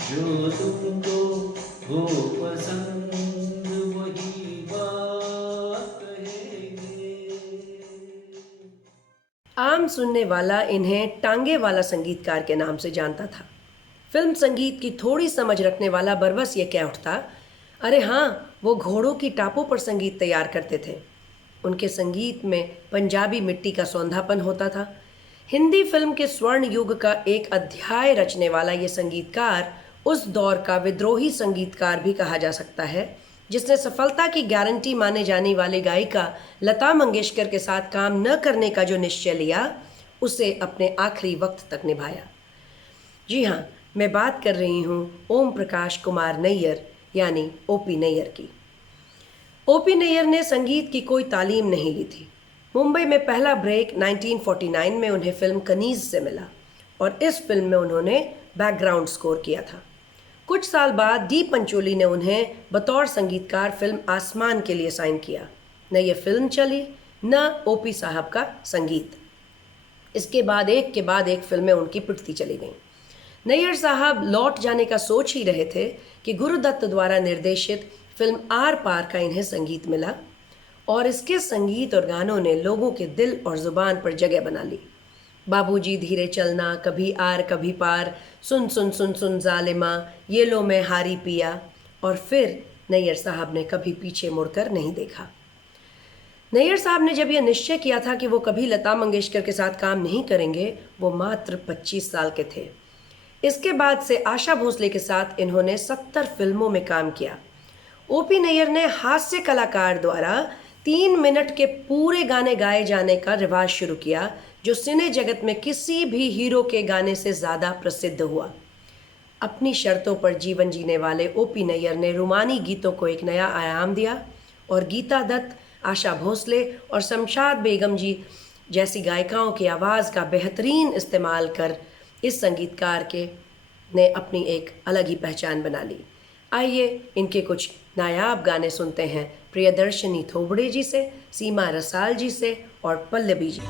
जो तुमको हो पसंद वही बात कहेंगे। आम सुनने वाला इन्हें टांगे वाला संगीतकार के नाम से जानता था। फिल्म संगीत की थोड़ी समझ रखने वाला बरबस ये कह उठता, अरे हाँ, वो घोड़ों की टापों पर संगीत तैयार करते थे। उनके संगीत में पंजाबी मिट्टी का सौंधापन होता था। हिंदी फिल्म के स्वर्ण युग का एक अध्याय रचने वाला ये संगीतकार उस दौर का विद्रोही संगीतकार भी कहा जा सकता है, जिसने सफलता की गारंटी माने जाने वाली गायिका लता मंगेशकर के साथ काम न करने का जो निश्चय लिया, उसे अपने आखिरी वक्त तक निभाया। जी हाँ, मैं बात कर रही हूँ ओम प्रकाश कुमार नैयर यानी ओपी नैयर की। ओपी नैयर ने संगीत की कोई तालीम नहीं ली थी। मुंबई में पहला ब्रेक 1949 में उन्हें फिल्म कनीज से मिला और इस फिल्म में उन्होंने बैकग्राउंड स्कोर किया था। कुछ साल बाद डी पंचोली ने उन्हें बतौर संगीतकार फिल्म आसमान के लिए साइन किया। न ये फिल्म चली, न ओपी साहब का संगीत। इसके बाद एक फिल्में उनकी पिटती चली गईं। नैयर साहब लौट जाने का सोच ही रहे थे कि गुरुदत्त द्वारा निर्देशित फिल्म आर पार का इन्हें संगीत मिला और इसके संगीत और गानों ने लोगों के दिल और ज़ुबान पर जगह बना ली। बाबूजी धीरे चलना, कभी आर कभी पार, सुन सुन सुन सुन जालिमा, ये लो मैं हारी पिया, और फिर नैयर साहब ने कभी पीछे मुड़कर नहीं देखा। नैयर साहब ने जब यह निश्चय किया था कि वो कभी लता मंगेशकर के साथ काम नहीं करेंगे, वो मात्र 25 साल के थे। इसके बाद से आशा भोसले के साथ इन्होंने 70 फिल्मों में काम किया। ओपी नैयर ने हास्य कलाकार द्वारा 3 मिनट के पूरे गाने गाए जाने का रिवाज शुरू किया, जो सिने जगत में किसी भी हीरो के गाने से ज़्यादा प्रसिद्ध हुआ। अपनी शर्तों पर जीवन जीने वाले ओपी नैयर ने रुमानी गीतों को एक नया आयाम दिया और गीता दत्त, आशा भोसले और शमशाद बेगम जी जैसी गायिकाओं की आवाज़ का बेहतरीन इस्तेमाल कर इस संगीतकार के ने अपनी एक अलग ही पहचान बना ली। आइए इनके कुछ नायाब गाने सुनते हैं प्रियदर्शनी थोबड़े जी से, सीमा रसाल जी से और पल्लवी जी।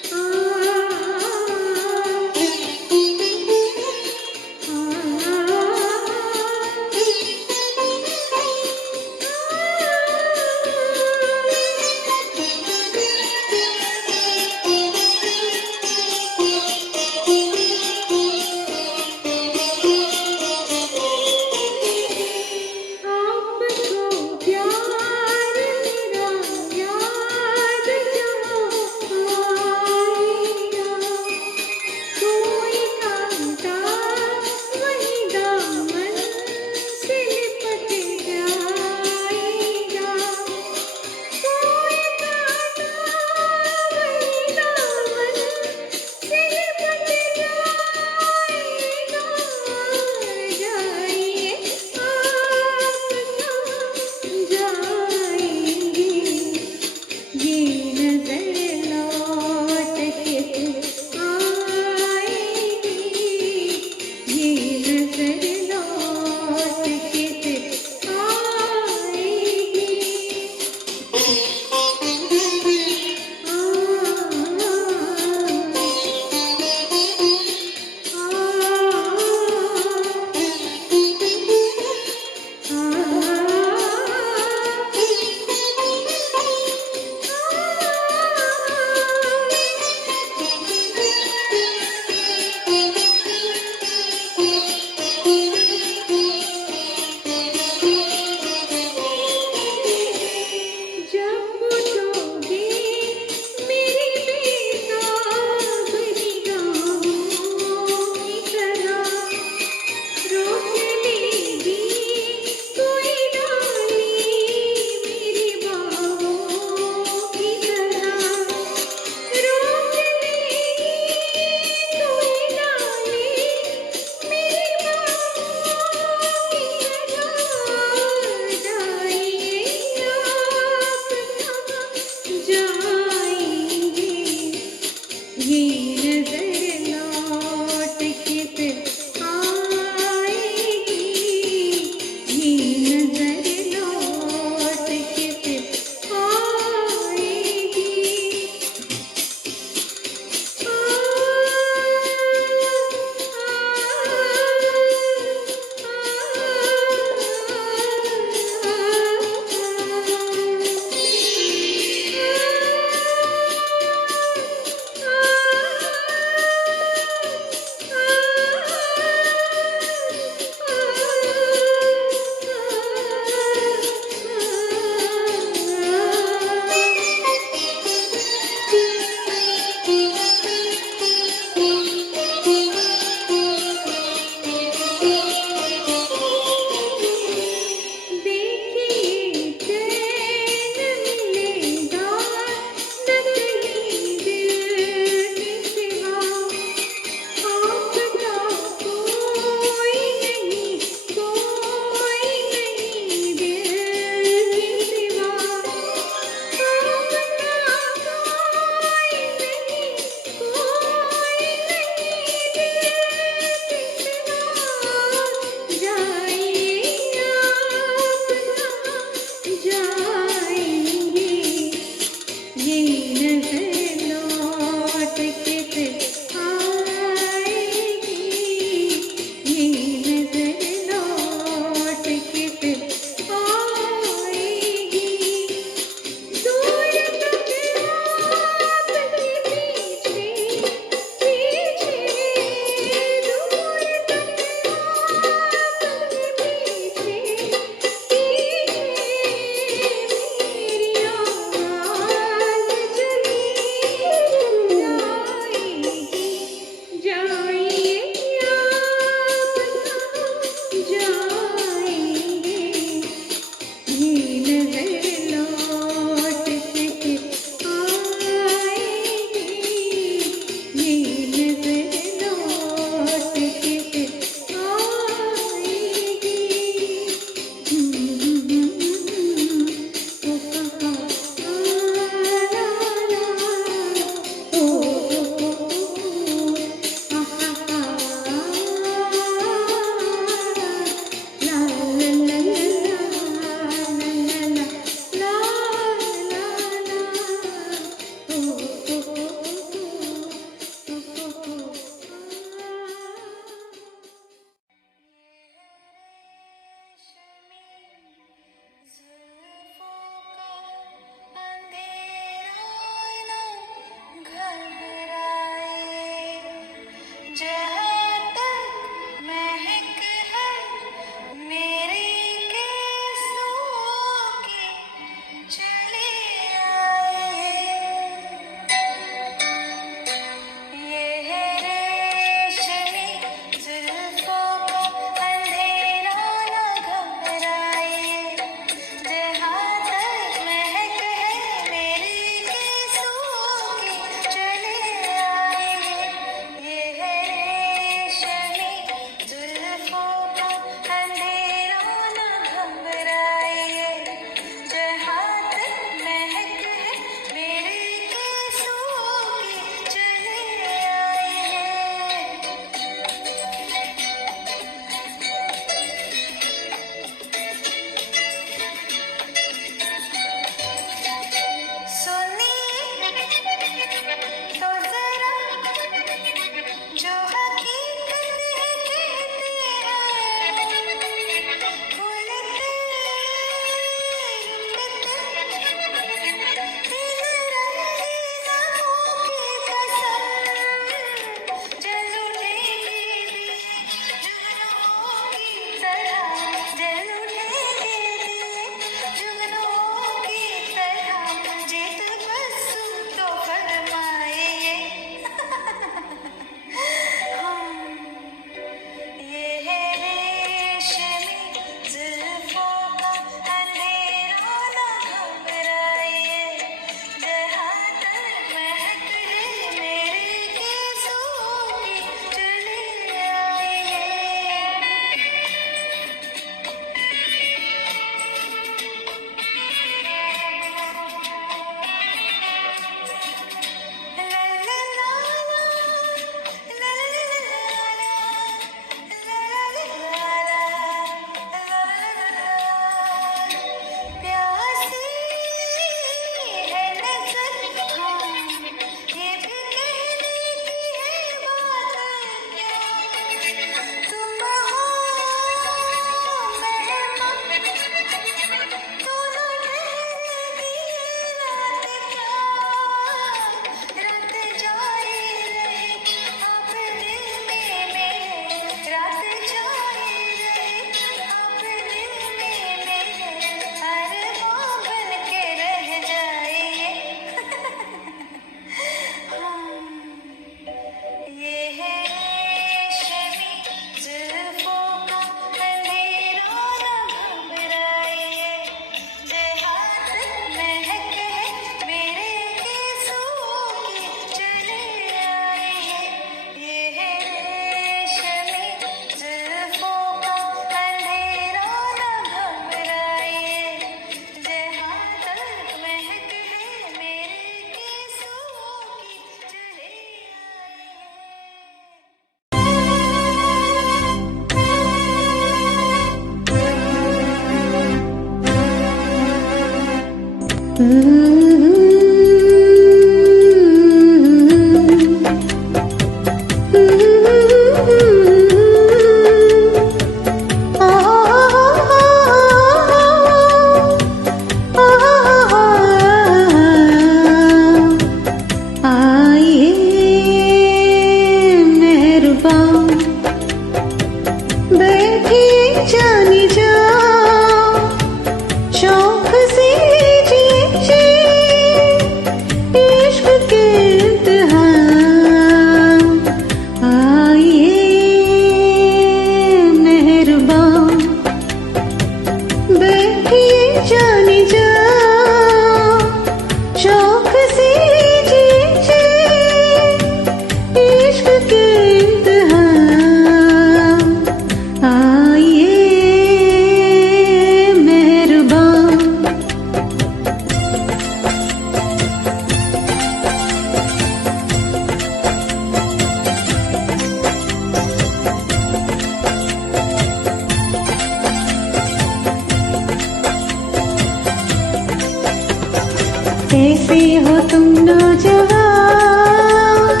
कैसे हो तुम नौजवान,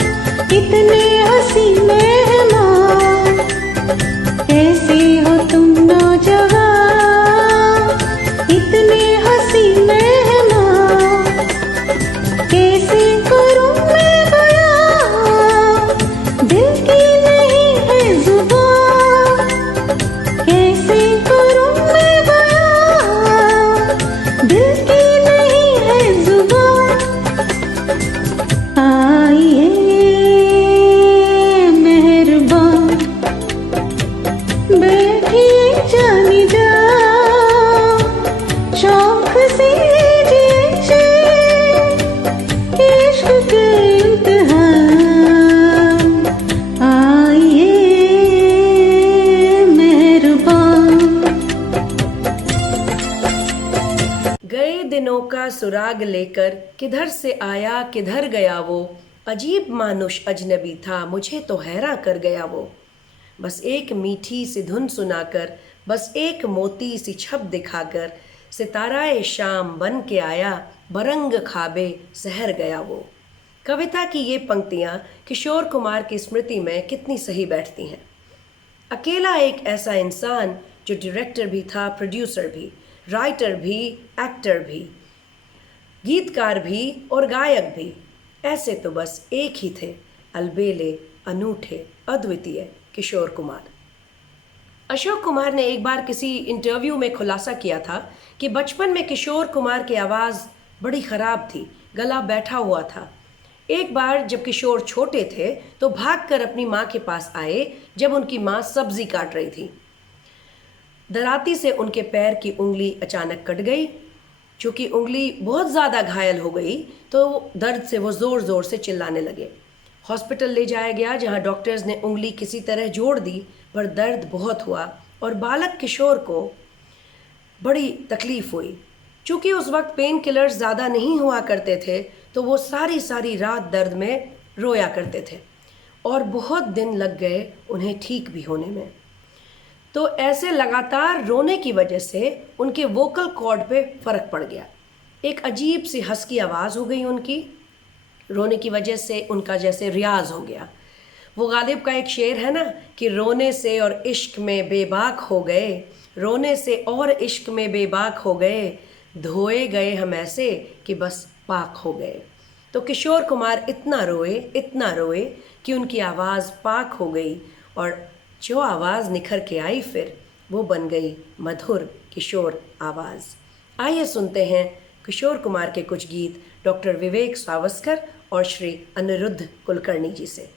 इतने हंसी मेहमान। कैसे हो तुम नौजवान, इतने हंसी मेहमान। कैसे करूं मैं बयां, दिल की नहीं है जुबान। कैसे करूं मैं बयां, दिल की दिनों का सुराग लेकर किधर से आया किधर गया वो, अजीब मानुष अजनबी था मुझे तो हैरान कर गया वो। बस एक मीठी सी धुन सुनाकर, बस एक मोती सी छप दिखाकर, सिताराए शाम बन के आया, बरंग खाबे सहर गया वो। कविता की ये पंक्तियाँ किशोर कुमार की स्मृति में कितनी सही बैठती हैं। अकेला एक ऐसा इंसान जो डायरेक्टर भी था, प्रोड्यूसर भी, राइटर भी, एक्टर भी, गीतकार भी और गायक भी। ऐसे तो बस एक ही थे, अलबेले, अनूठे, अद्वितीय किशोर कुमार। अशोक कुमार ने एक बार किसी इंटरव्यू में खुलासा किया था कि बचपन में किशोर कुमार की आवाज़ बड़ी ख़राब थी, गला बैठा हुआ था। एक बार जब किशोर छोटे थे तो भागकर अपनी माँ के पास आए जब उनकी माँ सब्जी काट रही थी। दराती से उनके पैर की उंगली अचानक कट गई। चूँकि उंगली बहुत ज़्यादा घायल हो गई तो दर्द से वो ज़ोर ज़ोर से चिल्लाने लगे। हॉस्पिटल ले जाया गया जहाँ डॉक्टर्स ने उंगली किसी तरह जोड़ दी, पर दर्द बहुत हुआ और बालक किशोर को बड़ी तकलीफ़ हुई। चूँकि उस वक्त पेन किलर्स ज़्यादा नहीं हुआ करते थे तो वो सारी सारी रात दर्द में रोया करते थे और बहुत दिन लग गए उन्हें ठीक भी होने में। तो ऐसे लगातार रोने की वजह से उनके वोकल कॉर्ड पे फ़र्क पड़ गया। एक अजीब सी हस्की आवाज़ हो गई उनकी। रोने की वजह से उनका जैसे रियाज हो गया। वो गालिब का एक शेर है ना कि रोने से और इश्क में बेबाक हो गए, रोने से और इश्क में बेबाक हो गए, धोए गए हम ऐसे कि बस पाक हो गए। तो किशोर कुमार इतना रोए कि उनकी आवाज़ पाक हो गई और जो आवाज़ निखर के आई फिर वो बन गई मधुर किशोर आवाज़। आइए सुनते हैं किशोर कुमार के कुछ गीत डॉक्टर विवेक सावस्कर और श्री अनिरुद्ध कुलकर्णी जी से।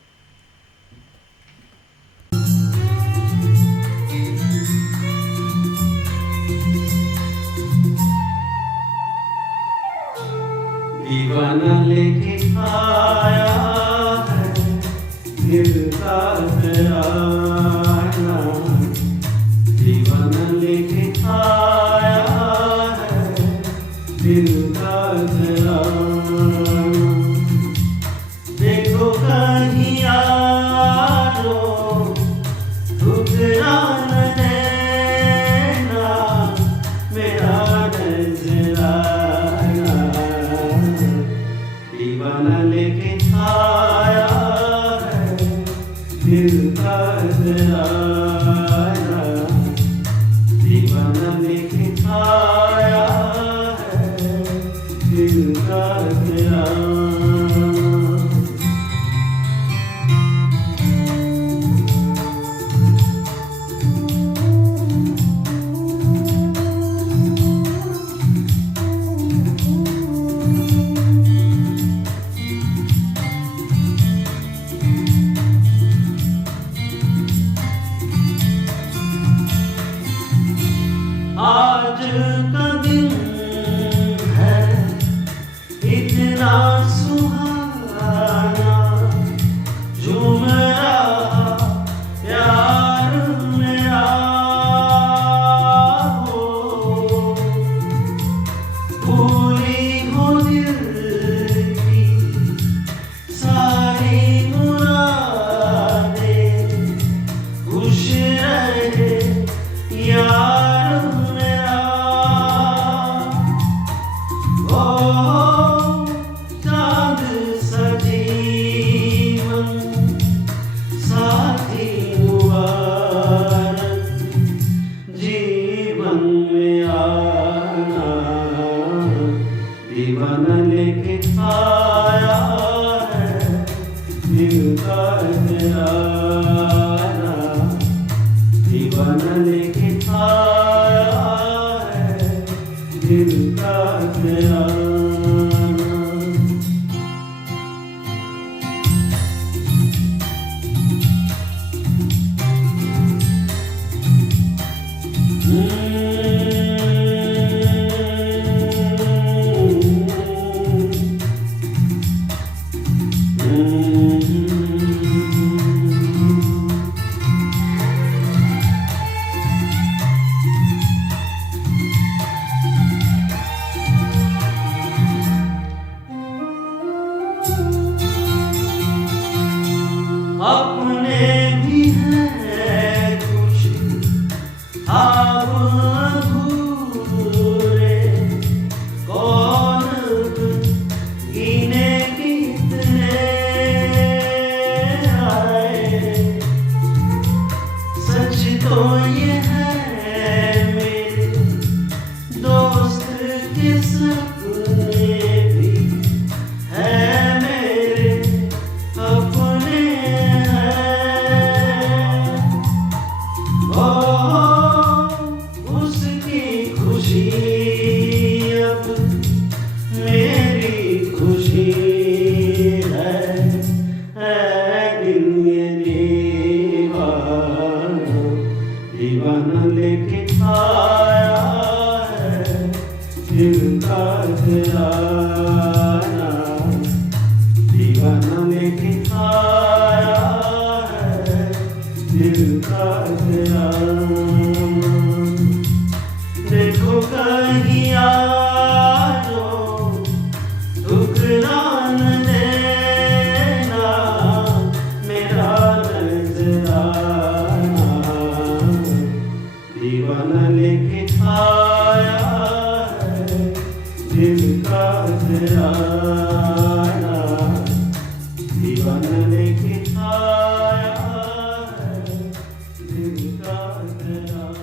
दीवाना लेके आया है दिल का तराना, दीवाना लेके आया है दिल का तराना। देखो कहीं यारो ठुकरा न देना मेरा नजराना, लेके आया है दिल का नजराना, दीवाना लेके आया है दिल का नजराना। आज का दिन है इतना सुहाना, झूम रहा प्यार मेरा हो, पूरी हो दिल की सारी मुरादें, खुश रहे यार मेरा। ओ चाँद सा जीवन साथी मुबारक, जीवन में आना, दीवाना लेके आया है दिल का नजराना, दीवाना लेके आया है दिल का नजराना। अपने भी हैं कुछ आप अधूरे, कौन गिने कितने आए, सच तो ये है मेरे दोस्त के सपने भी है मेरे अपने हैं। ओ उसकी खुशी अब मेरी खुशी है दिल ये दीवाना, दीवाना लेके आया है दिल का नजराना, दीवाना लेके आया है दिल का नजराना। देखो कहीं आजो ठुकरा न देना मेरा नजराना, दीवाना लेके आया है दिल का नजराना, दीवाना लेके आया है दिल का नजराना।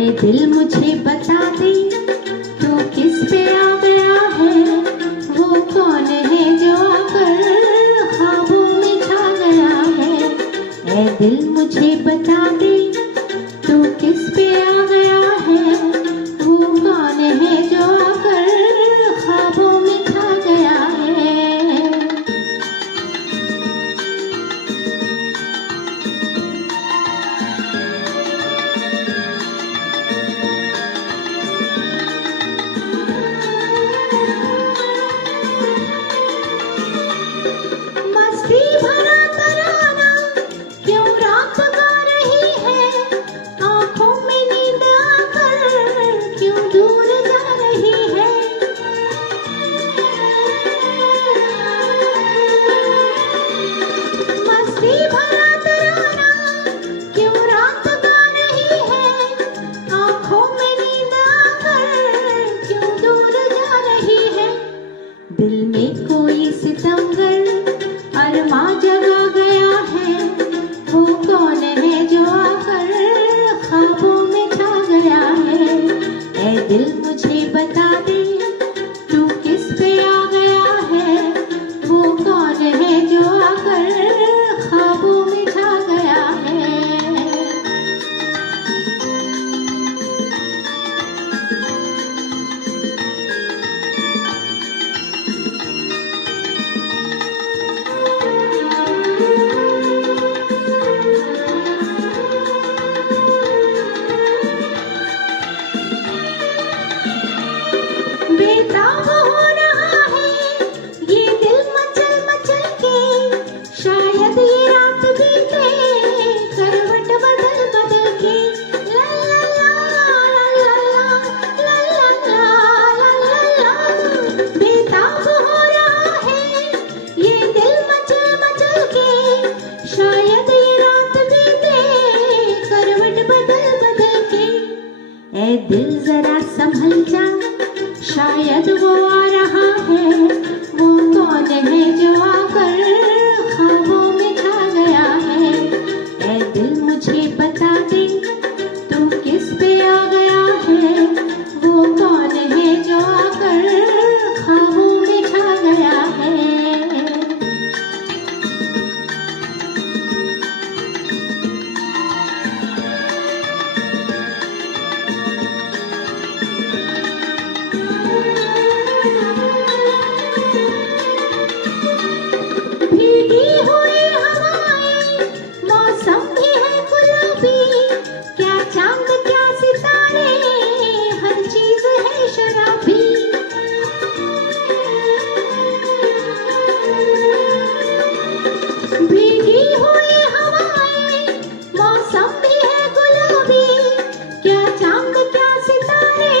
ऐ दिल मुझे बता दे तू किस पे आ गया है, वो कौन है जो आकर ख्वाबों में छा गया है। ऐ दिल मुझे बता दे तू किस पे आ गया है, वो कौन है जो आकर ख्वाबों में छा गया है। मस्ती भरा तराना क्यों रात गा रही है, आँखों में नींद आकर क्यों दूर जा रही है। मस्ती भरा तराना क्यों रात गा रही है, आँखों में नींद आकर क्यों दूर जा रही है। दिल में कोई सितमगर अरमा जगा गया है, वो कौन है जो आकर ख्वाबों में छा गया है। ऐ दिल मुझे बता दे तू किस पे आ गया है, वो कौन है जो आकर ख्वाबों में छा गया है। बेताब हो रहा है ये दिल मचल मचल के, शायद ये रात बीते करवट बदल बदल के। ला ला ला ला ला ला ला ला ला, बेताब हो रहा है ये दिल मचल मचल के, शायद ये रात बीते करवट बदल बदल के। ऐ दिल जरा संभल जा, शायद वो आ रहा है, वो कौन है जो आकर ख्वाबों में छा गया है। ऐ दिल मुझे बता दे तू किस पे आ गया है, वो कौन है जो आकर ख्वाबों में छा गया है। भीगी हुई हवाएं, मौसम भी है गुलाबी, क्या चांद क्या सितारे, हर चीज है शराबी। भीगी हुई हवाएं, मौसम भी है गुलाबी, क्या चांद क्या सितारे,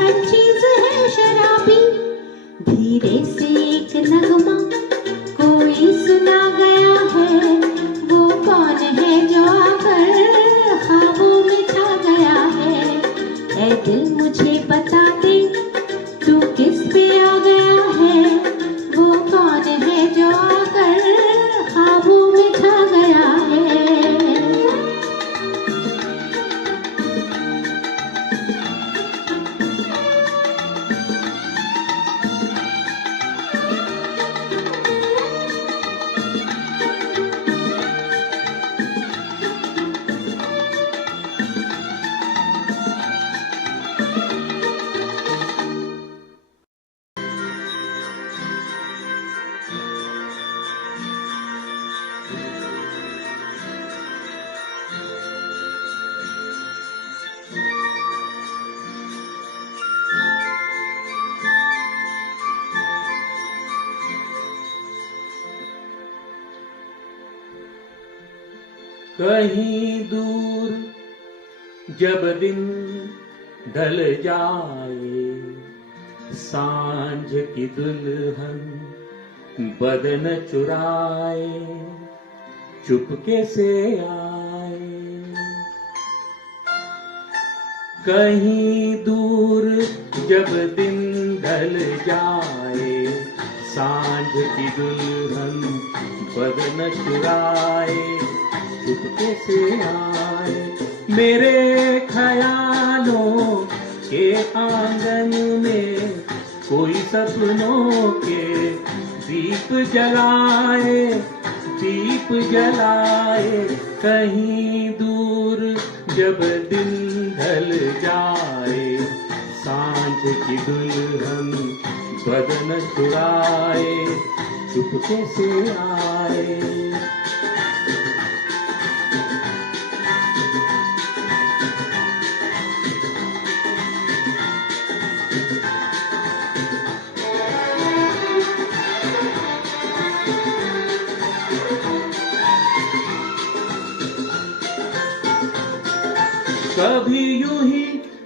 हर चीज है शराबी। धीरे से एक नगमा कोई सुना गया है, वो कौन है जो आकर ख्वाबों में छा गया है। ऐ दिल मुझे बता दे तू किस पे आ गया है, वो कौन है जो आकर ख्वाबों में छा गया है। कहीं दूर जब दिन ढल जाए, सांझ की दुल्हन बदन चुराए चुपके से आए। कहीं दूर जब दिन ढल जाए, सांझ की दुल्हन बदन चुराए चुपके से आए। मेरे ख्यालों के आंगन में कोई सपनों के दीप जलाए, दीप जलाए। कहीं दूर जब दिन ढल जाए, सांझ की दुल्हन बदन चुराए चुपके से आए। कभी यूं ही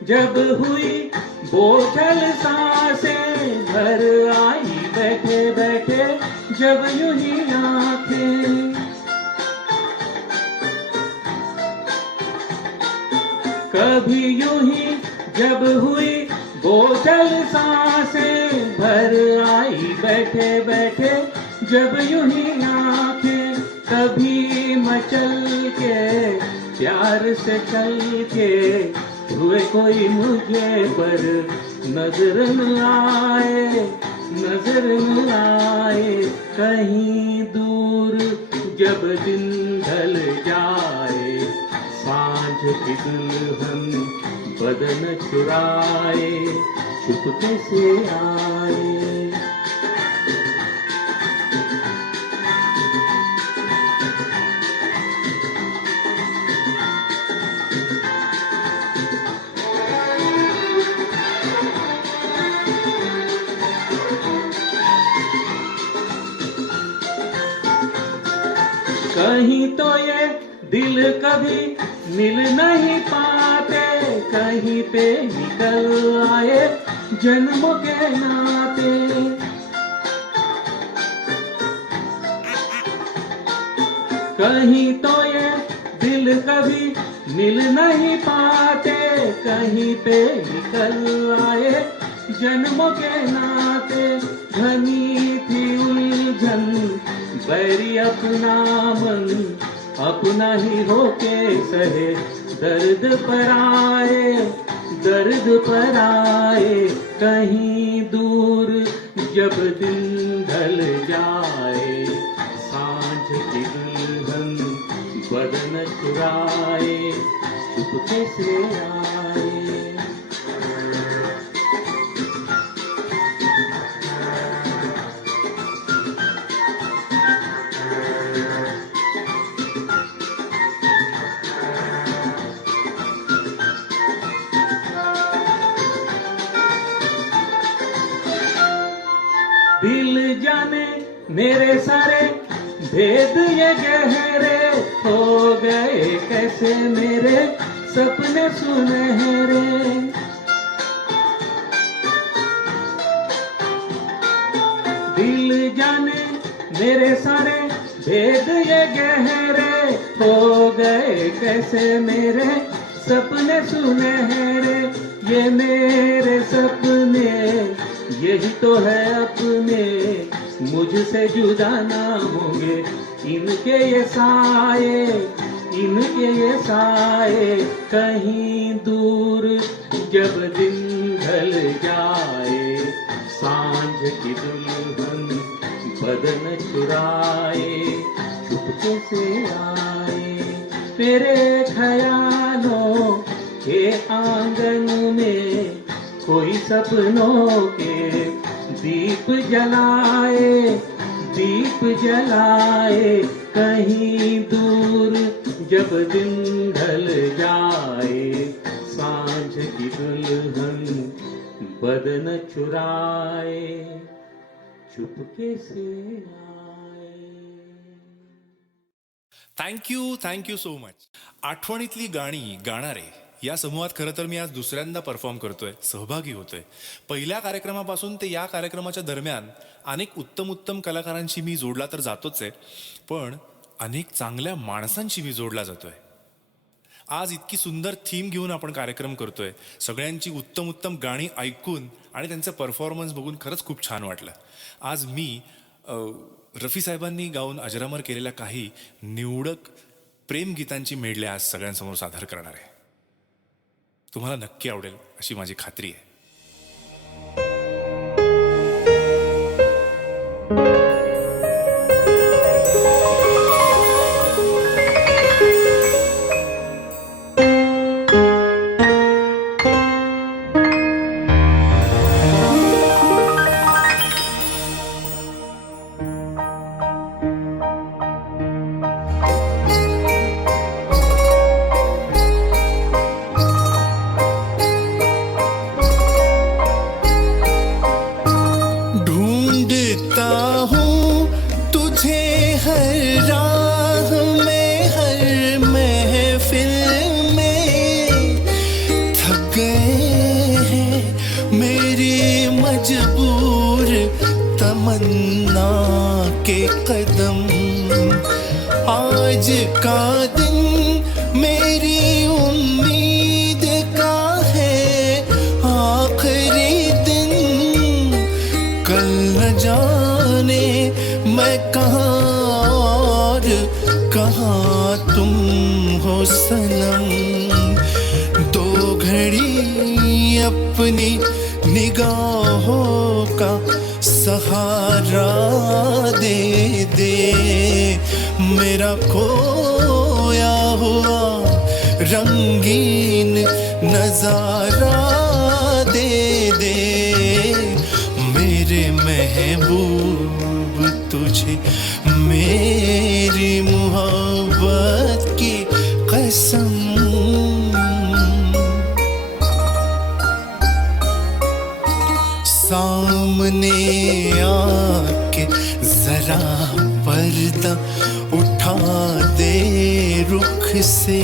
जब हुई बोझल सांसें, घर आई बैठे बैठे जब यूं ही आंखें। कभी यूं ही जब हुई बोझल सांसें, भर आई बैठे बैठे जब यूं ही आंखें। कभी मचल के प्यार से चल के हुए कोई मुझे पर नजर न आए, नजर न आए। कहीं दूर जब दिन ढल जाए, सांझ की दुल्हन बदन चुराए चुपके से आए। कहीं तो ये दिल कभी मिल नहीं पाते, कहीं पे निकल आए जन्मों के नाते। कहीं तो ये दिल कभी मिल नहीं पाते, कहीं पे निकल आए जन्मों के नाते। घनी थी उलझन बैरी अपना मन, अपना ही होके सहे दर्द पर आए, दर्द पर आए। कहीं दूर जब दिन ढल जाए, सांझ की दुल्हन बदन चुराए चुपके से आए। दिल जाने मेरे सारे भेद ये गहरे, हो गए कैसे मेरे सपने सुनहरे। दिल जाने मेरे सारे भेद ये गहरे, हो गए कैसे मेरे सपने सुनहरे। ये मेरे सपने यही तो है अपने, मुझसे जुदा ना होंगे इनके ये साए, इनके ये साए। कहीं दूर जब दिन ढल जाए, सांझ की दुल्हन बदन चुराए चुपके से आए। तेरे ख्यालों के आंगन में कोई सपनों के दीप जलाए, दीप जलाए। कहीं दूर जब दिन ढल जाए, सांझ की दुल्हन बदन चुराए चुपके से आए। Thank you so much. आठवणीतली गाणी गाणारे या समूहात खरं तर मी आज दुसऱ्यांदा परफॉर्म करतोय, सहभागी होतोय. पहिल्या कार्यक्रमापासून ते या कार्यक्रमाच्या दरम्यान अनेक उत्तम कलाकारांशी मी जोडला तर जातोच आहे, पण अनेक चांगल्या माणसांशी मी जोडला जातोय. आज इतकी सुंदर थीम घेऊन आपण कार्यक्रम करतोय. सगळ्यांची उत्तम गाणी ऐकून आणि त्यांचे परफॉर्मन्स बघून खरंच खूप छान वाटलं. आज मी रफी साहेबांनी गाऊन अजरामर केलेल्या काही निवडक प्रेमगीतांची मेडले आज सगळ्यांसमोर सादर करणार आहे. तुम्हाला नक्की आवडेल अशी माझी खात्री आहे. मजबूर तमन्ना के कदम, आज का दिन मेरी उम्मीद का है आखिरी दिन, कल न जाने मैं कहाँ और कहाँ तुम हो सनम, दो घड़ी अपनी निगाहों का सहारा दे दे, मेरा खोया हुआ रंगीन नजारा दे दे, मेरे महबूब तुझे मेरी मोहब्बत की कसम। सामने आके जरा पर्दा उठा दे रुख से।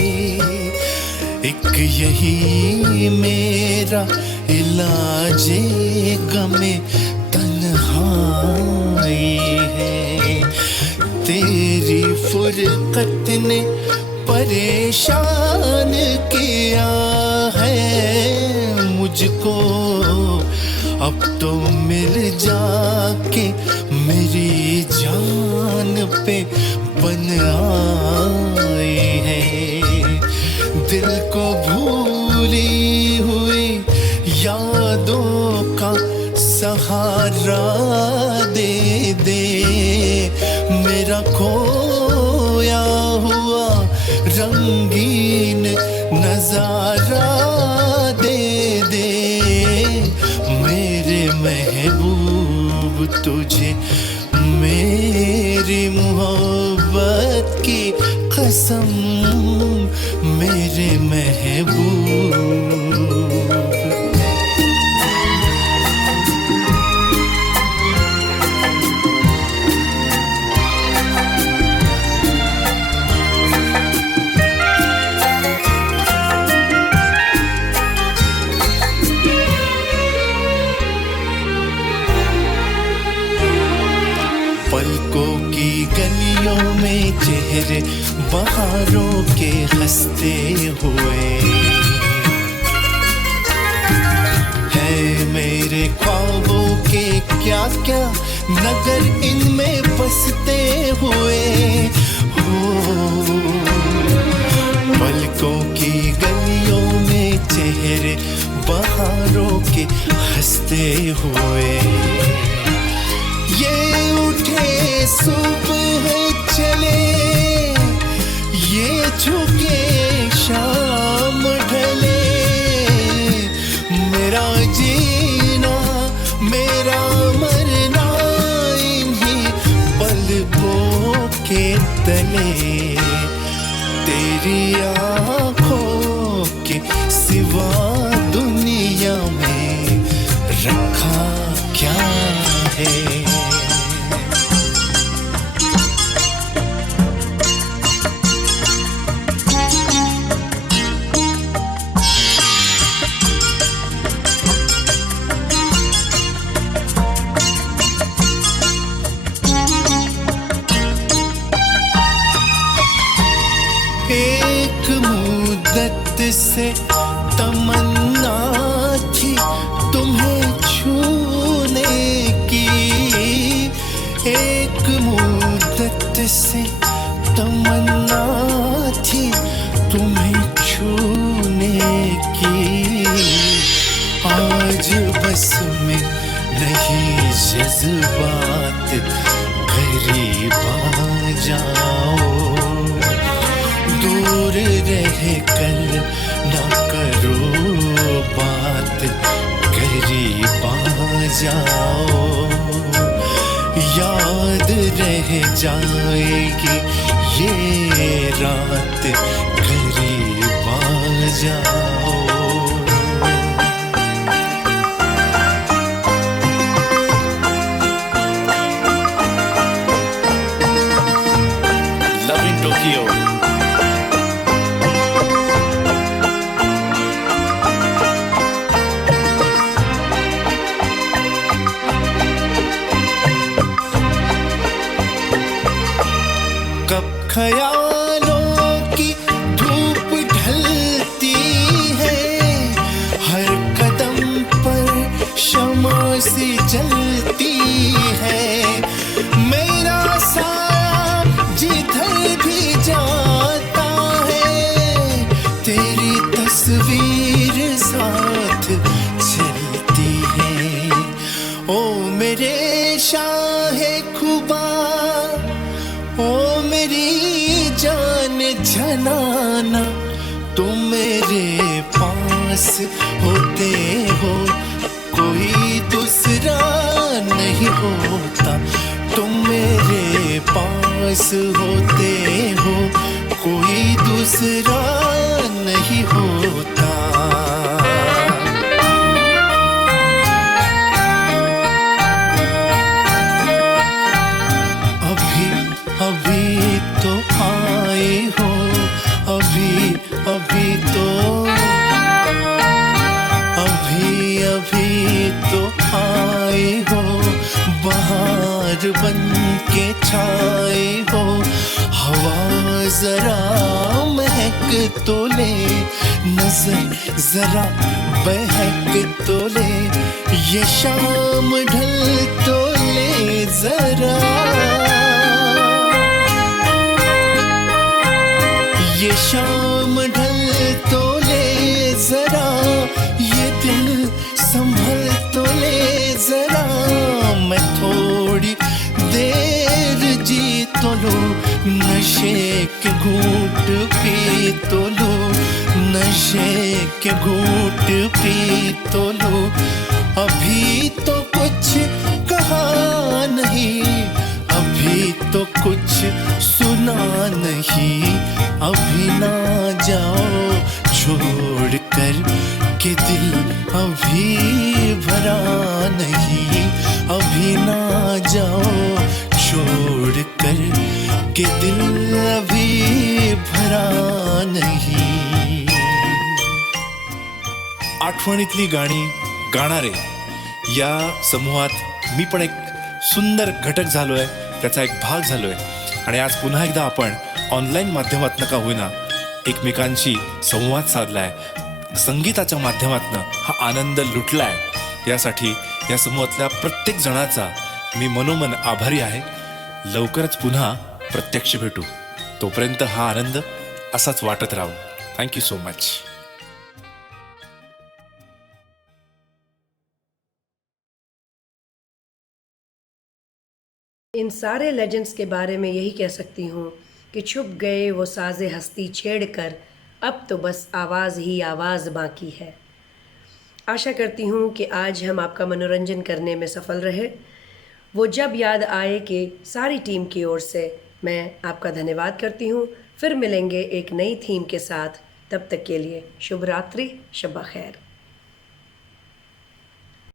एक यही मेरा इलाजे गमे तन्हाई है। तेरी फुरकत ने परेशान किया है मुझको। अब तो मिल जाके मेरी जान पे बन आई है। दिल को भूली हुई यादों का सहारा दे दे। मेरा खोया हुआ रंगीन नजारा दे दे। मेरे महबूब तुझे मेरी मोहब्बत की कसम, मेरे महबूब। पलकों की गलियों में चेहरे बहारों के हंसते हुए है। मेरे ख्वाबों के क्या क्या नगर इनमें बसते हुए हो। पलकों की गलियों में चेहरे बहारों के हंसते हुए। ये उठे सुबह चले, ये झुके शाम ढले। मेरा जीना मेरा मरना इन्हीं पलकों के तले। तेरी आँखों के सिवा दुनिया में रखा क्या है। एक मुद्दत से तमन्ना थी तुम्हें छूने की। एक मुद्दत से तमन्ना थी तुम्हें छूने की। आज बस में नहीं जज्बात, करीब आ जाओ। दूर रह कर ना करो बात, करीब आ जाओ। याद रह जाएगी ये रात, करीब आ जाओ। Love in Tokyo. कब ख्यालों की धूप ढलती है, हर कदम पर शमा सी जलती है। मेरा साया जिधर भी जाता है, तेरी तस्वीर साथ चलती है। ओ मेरे शाहे खुबा, ओ मेरी जान जनाना, तुम मेरे पास होते हो कोई दूसरा नहीं होता। तुम मेरे पास होते हो कोई दूसरा नहीं होता। अभी यार बन के छाए हो, हवा जरा महक तो ले, नजर जरा बहक तो ले, ये शाम ढल तो ले जरा, ये शाम ढल तो ले जरा, ये दिल संभल तो ले जरा, मैं थोड़ी देर जी तो लूं, नशे के घूंट पी तो लूं, नशे के घूंट पी तो लूं, अभी तो कुछ कहा नहीं, अभी तो कुछ सुना नहीं, अभी ना जाओ छोड़ कर के दिल अभी भरा नहीं, अभी ना जाओ छोड़ कर के दिल अभी भरा नहीं. आठवणीतली गाणी गाणारे या समूहात मी पण एक सुंदर घटक झालोय, त्याचा एक भाग झालोय. आणि आज पुन्हा एकदा आपण ऑनलाईन माध्यमातनं का होईना एकमेकांशी संवाद साधलाय, संगीताच्या माध्यमातनं हा आनंद लुटलाय. यासाठी या समूहातल्या प्रत्येक जणाचा मी मनोमन आभारी आहे. लवकरच पुन्हा प्रत्यक्ष भेटू. तोपर्यंत हा आनंद असाच वाटत राहू. Thank you so much. इन सारे लेजेंड्स के बारे में यही कह सकती हूँ कि छुप गए वो साज़े हस्ती छेड़ कर, अब तो बस आवाज़ ही आवाज़ बाकी है. आशा करती हूँ कि आज हम आपका मनोरंजन करने में सफल रहे. वो जब याद आए कि सारी टीम की ओर से मैं आपका धन्यवाद करती हूँ. फिर मिलेंगे एक नई थीम के साथ. तब तक के लिए शुभ रात्रि, शब खैर.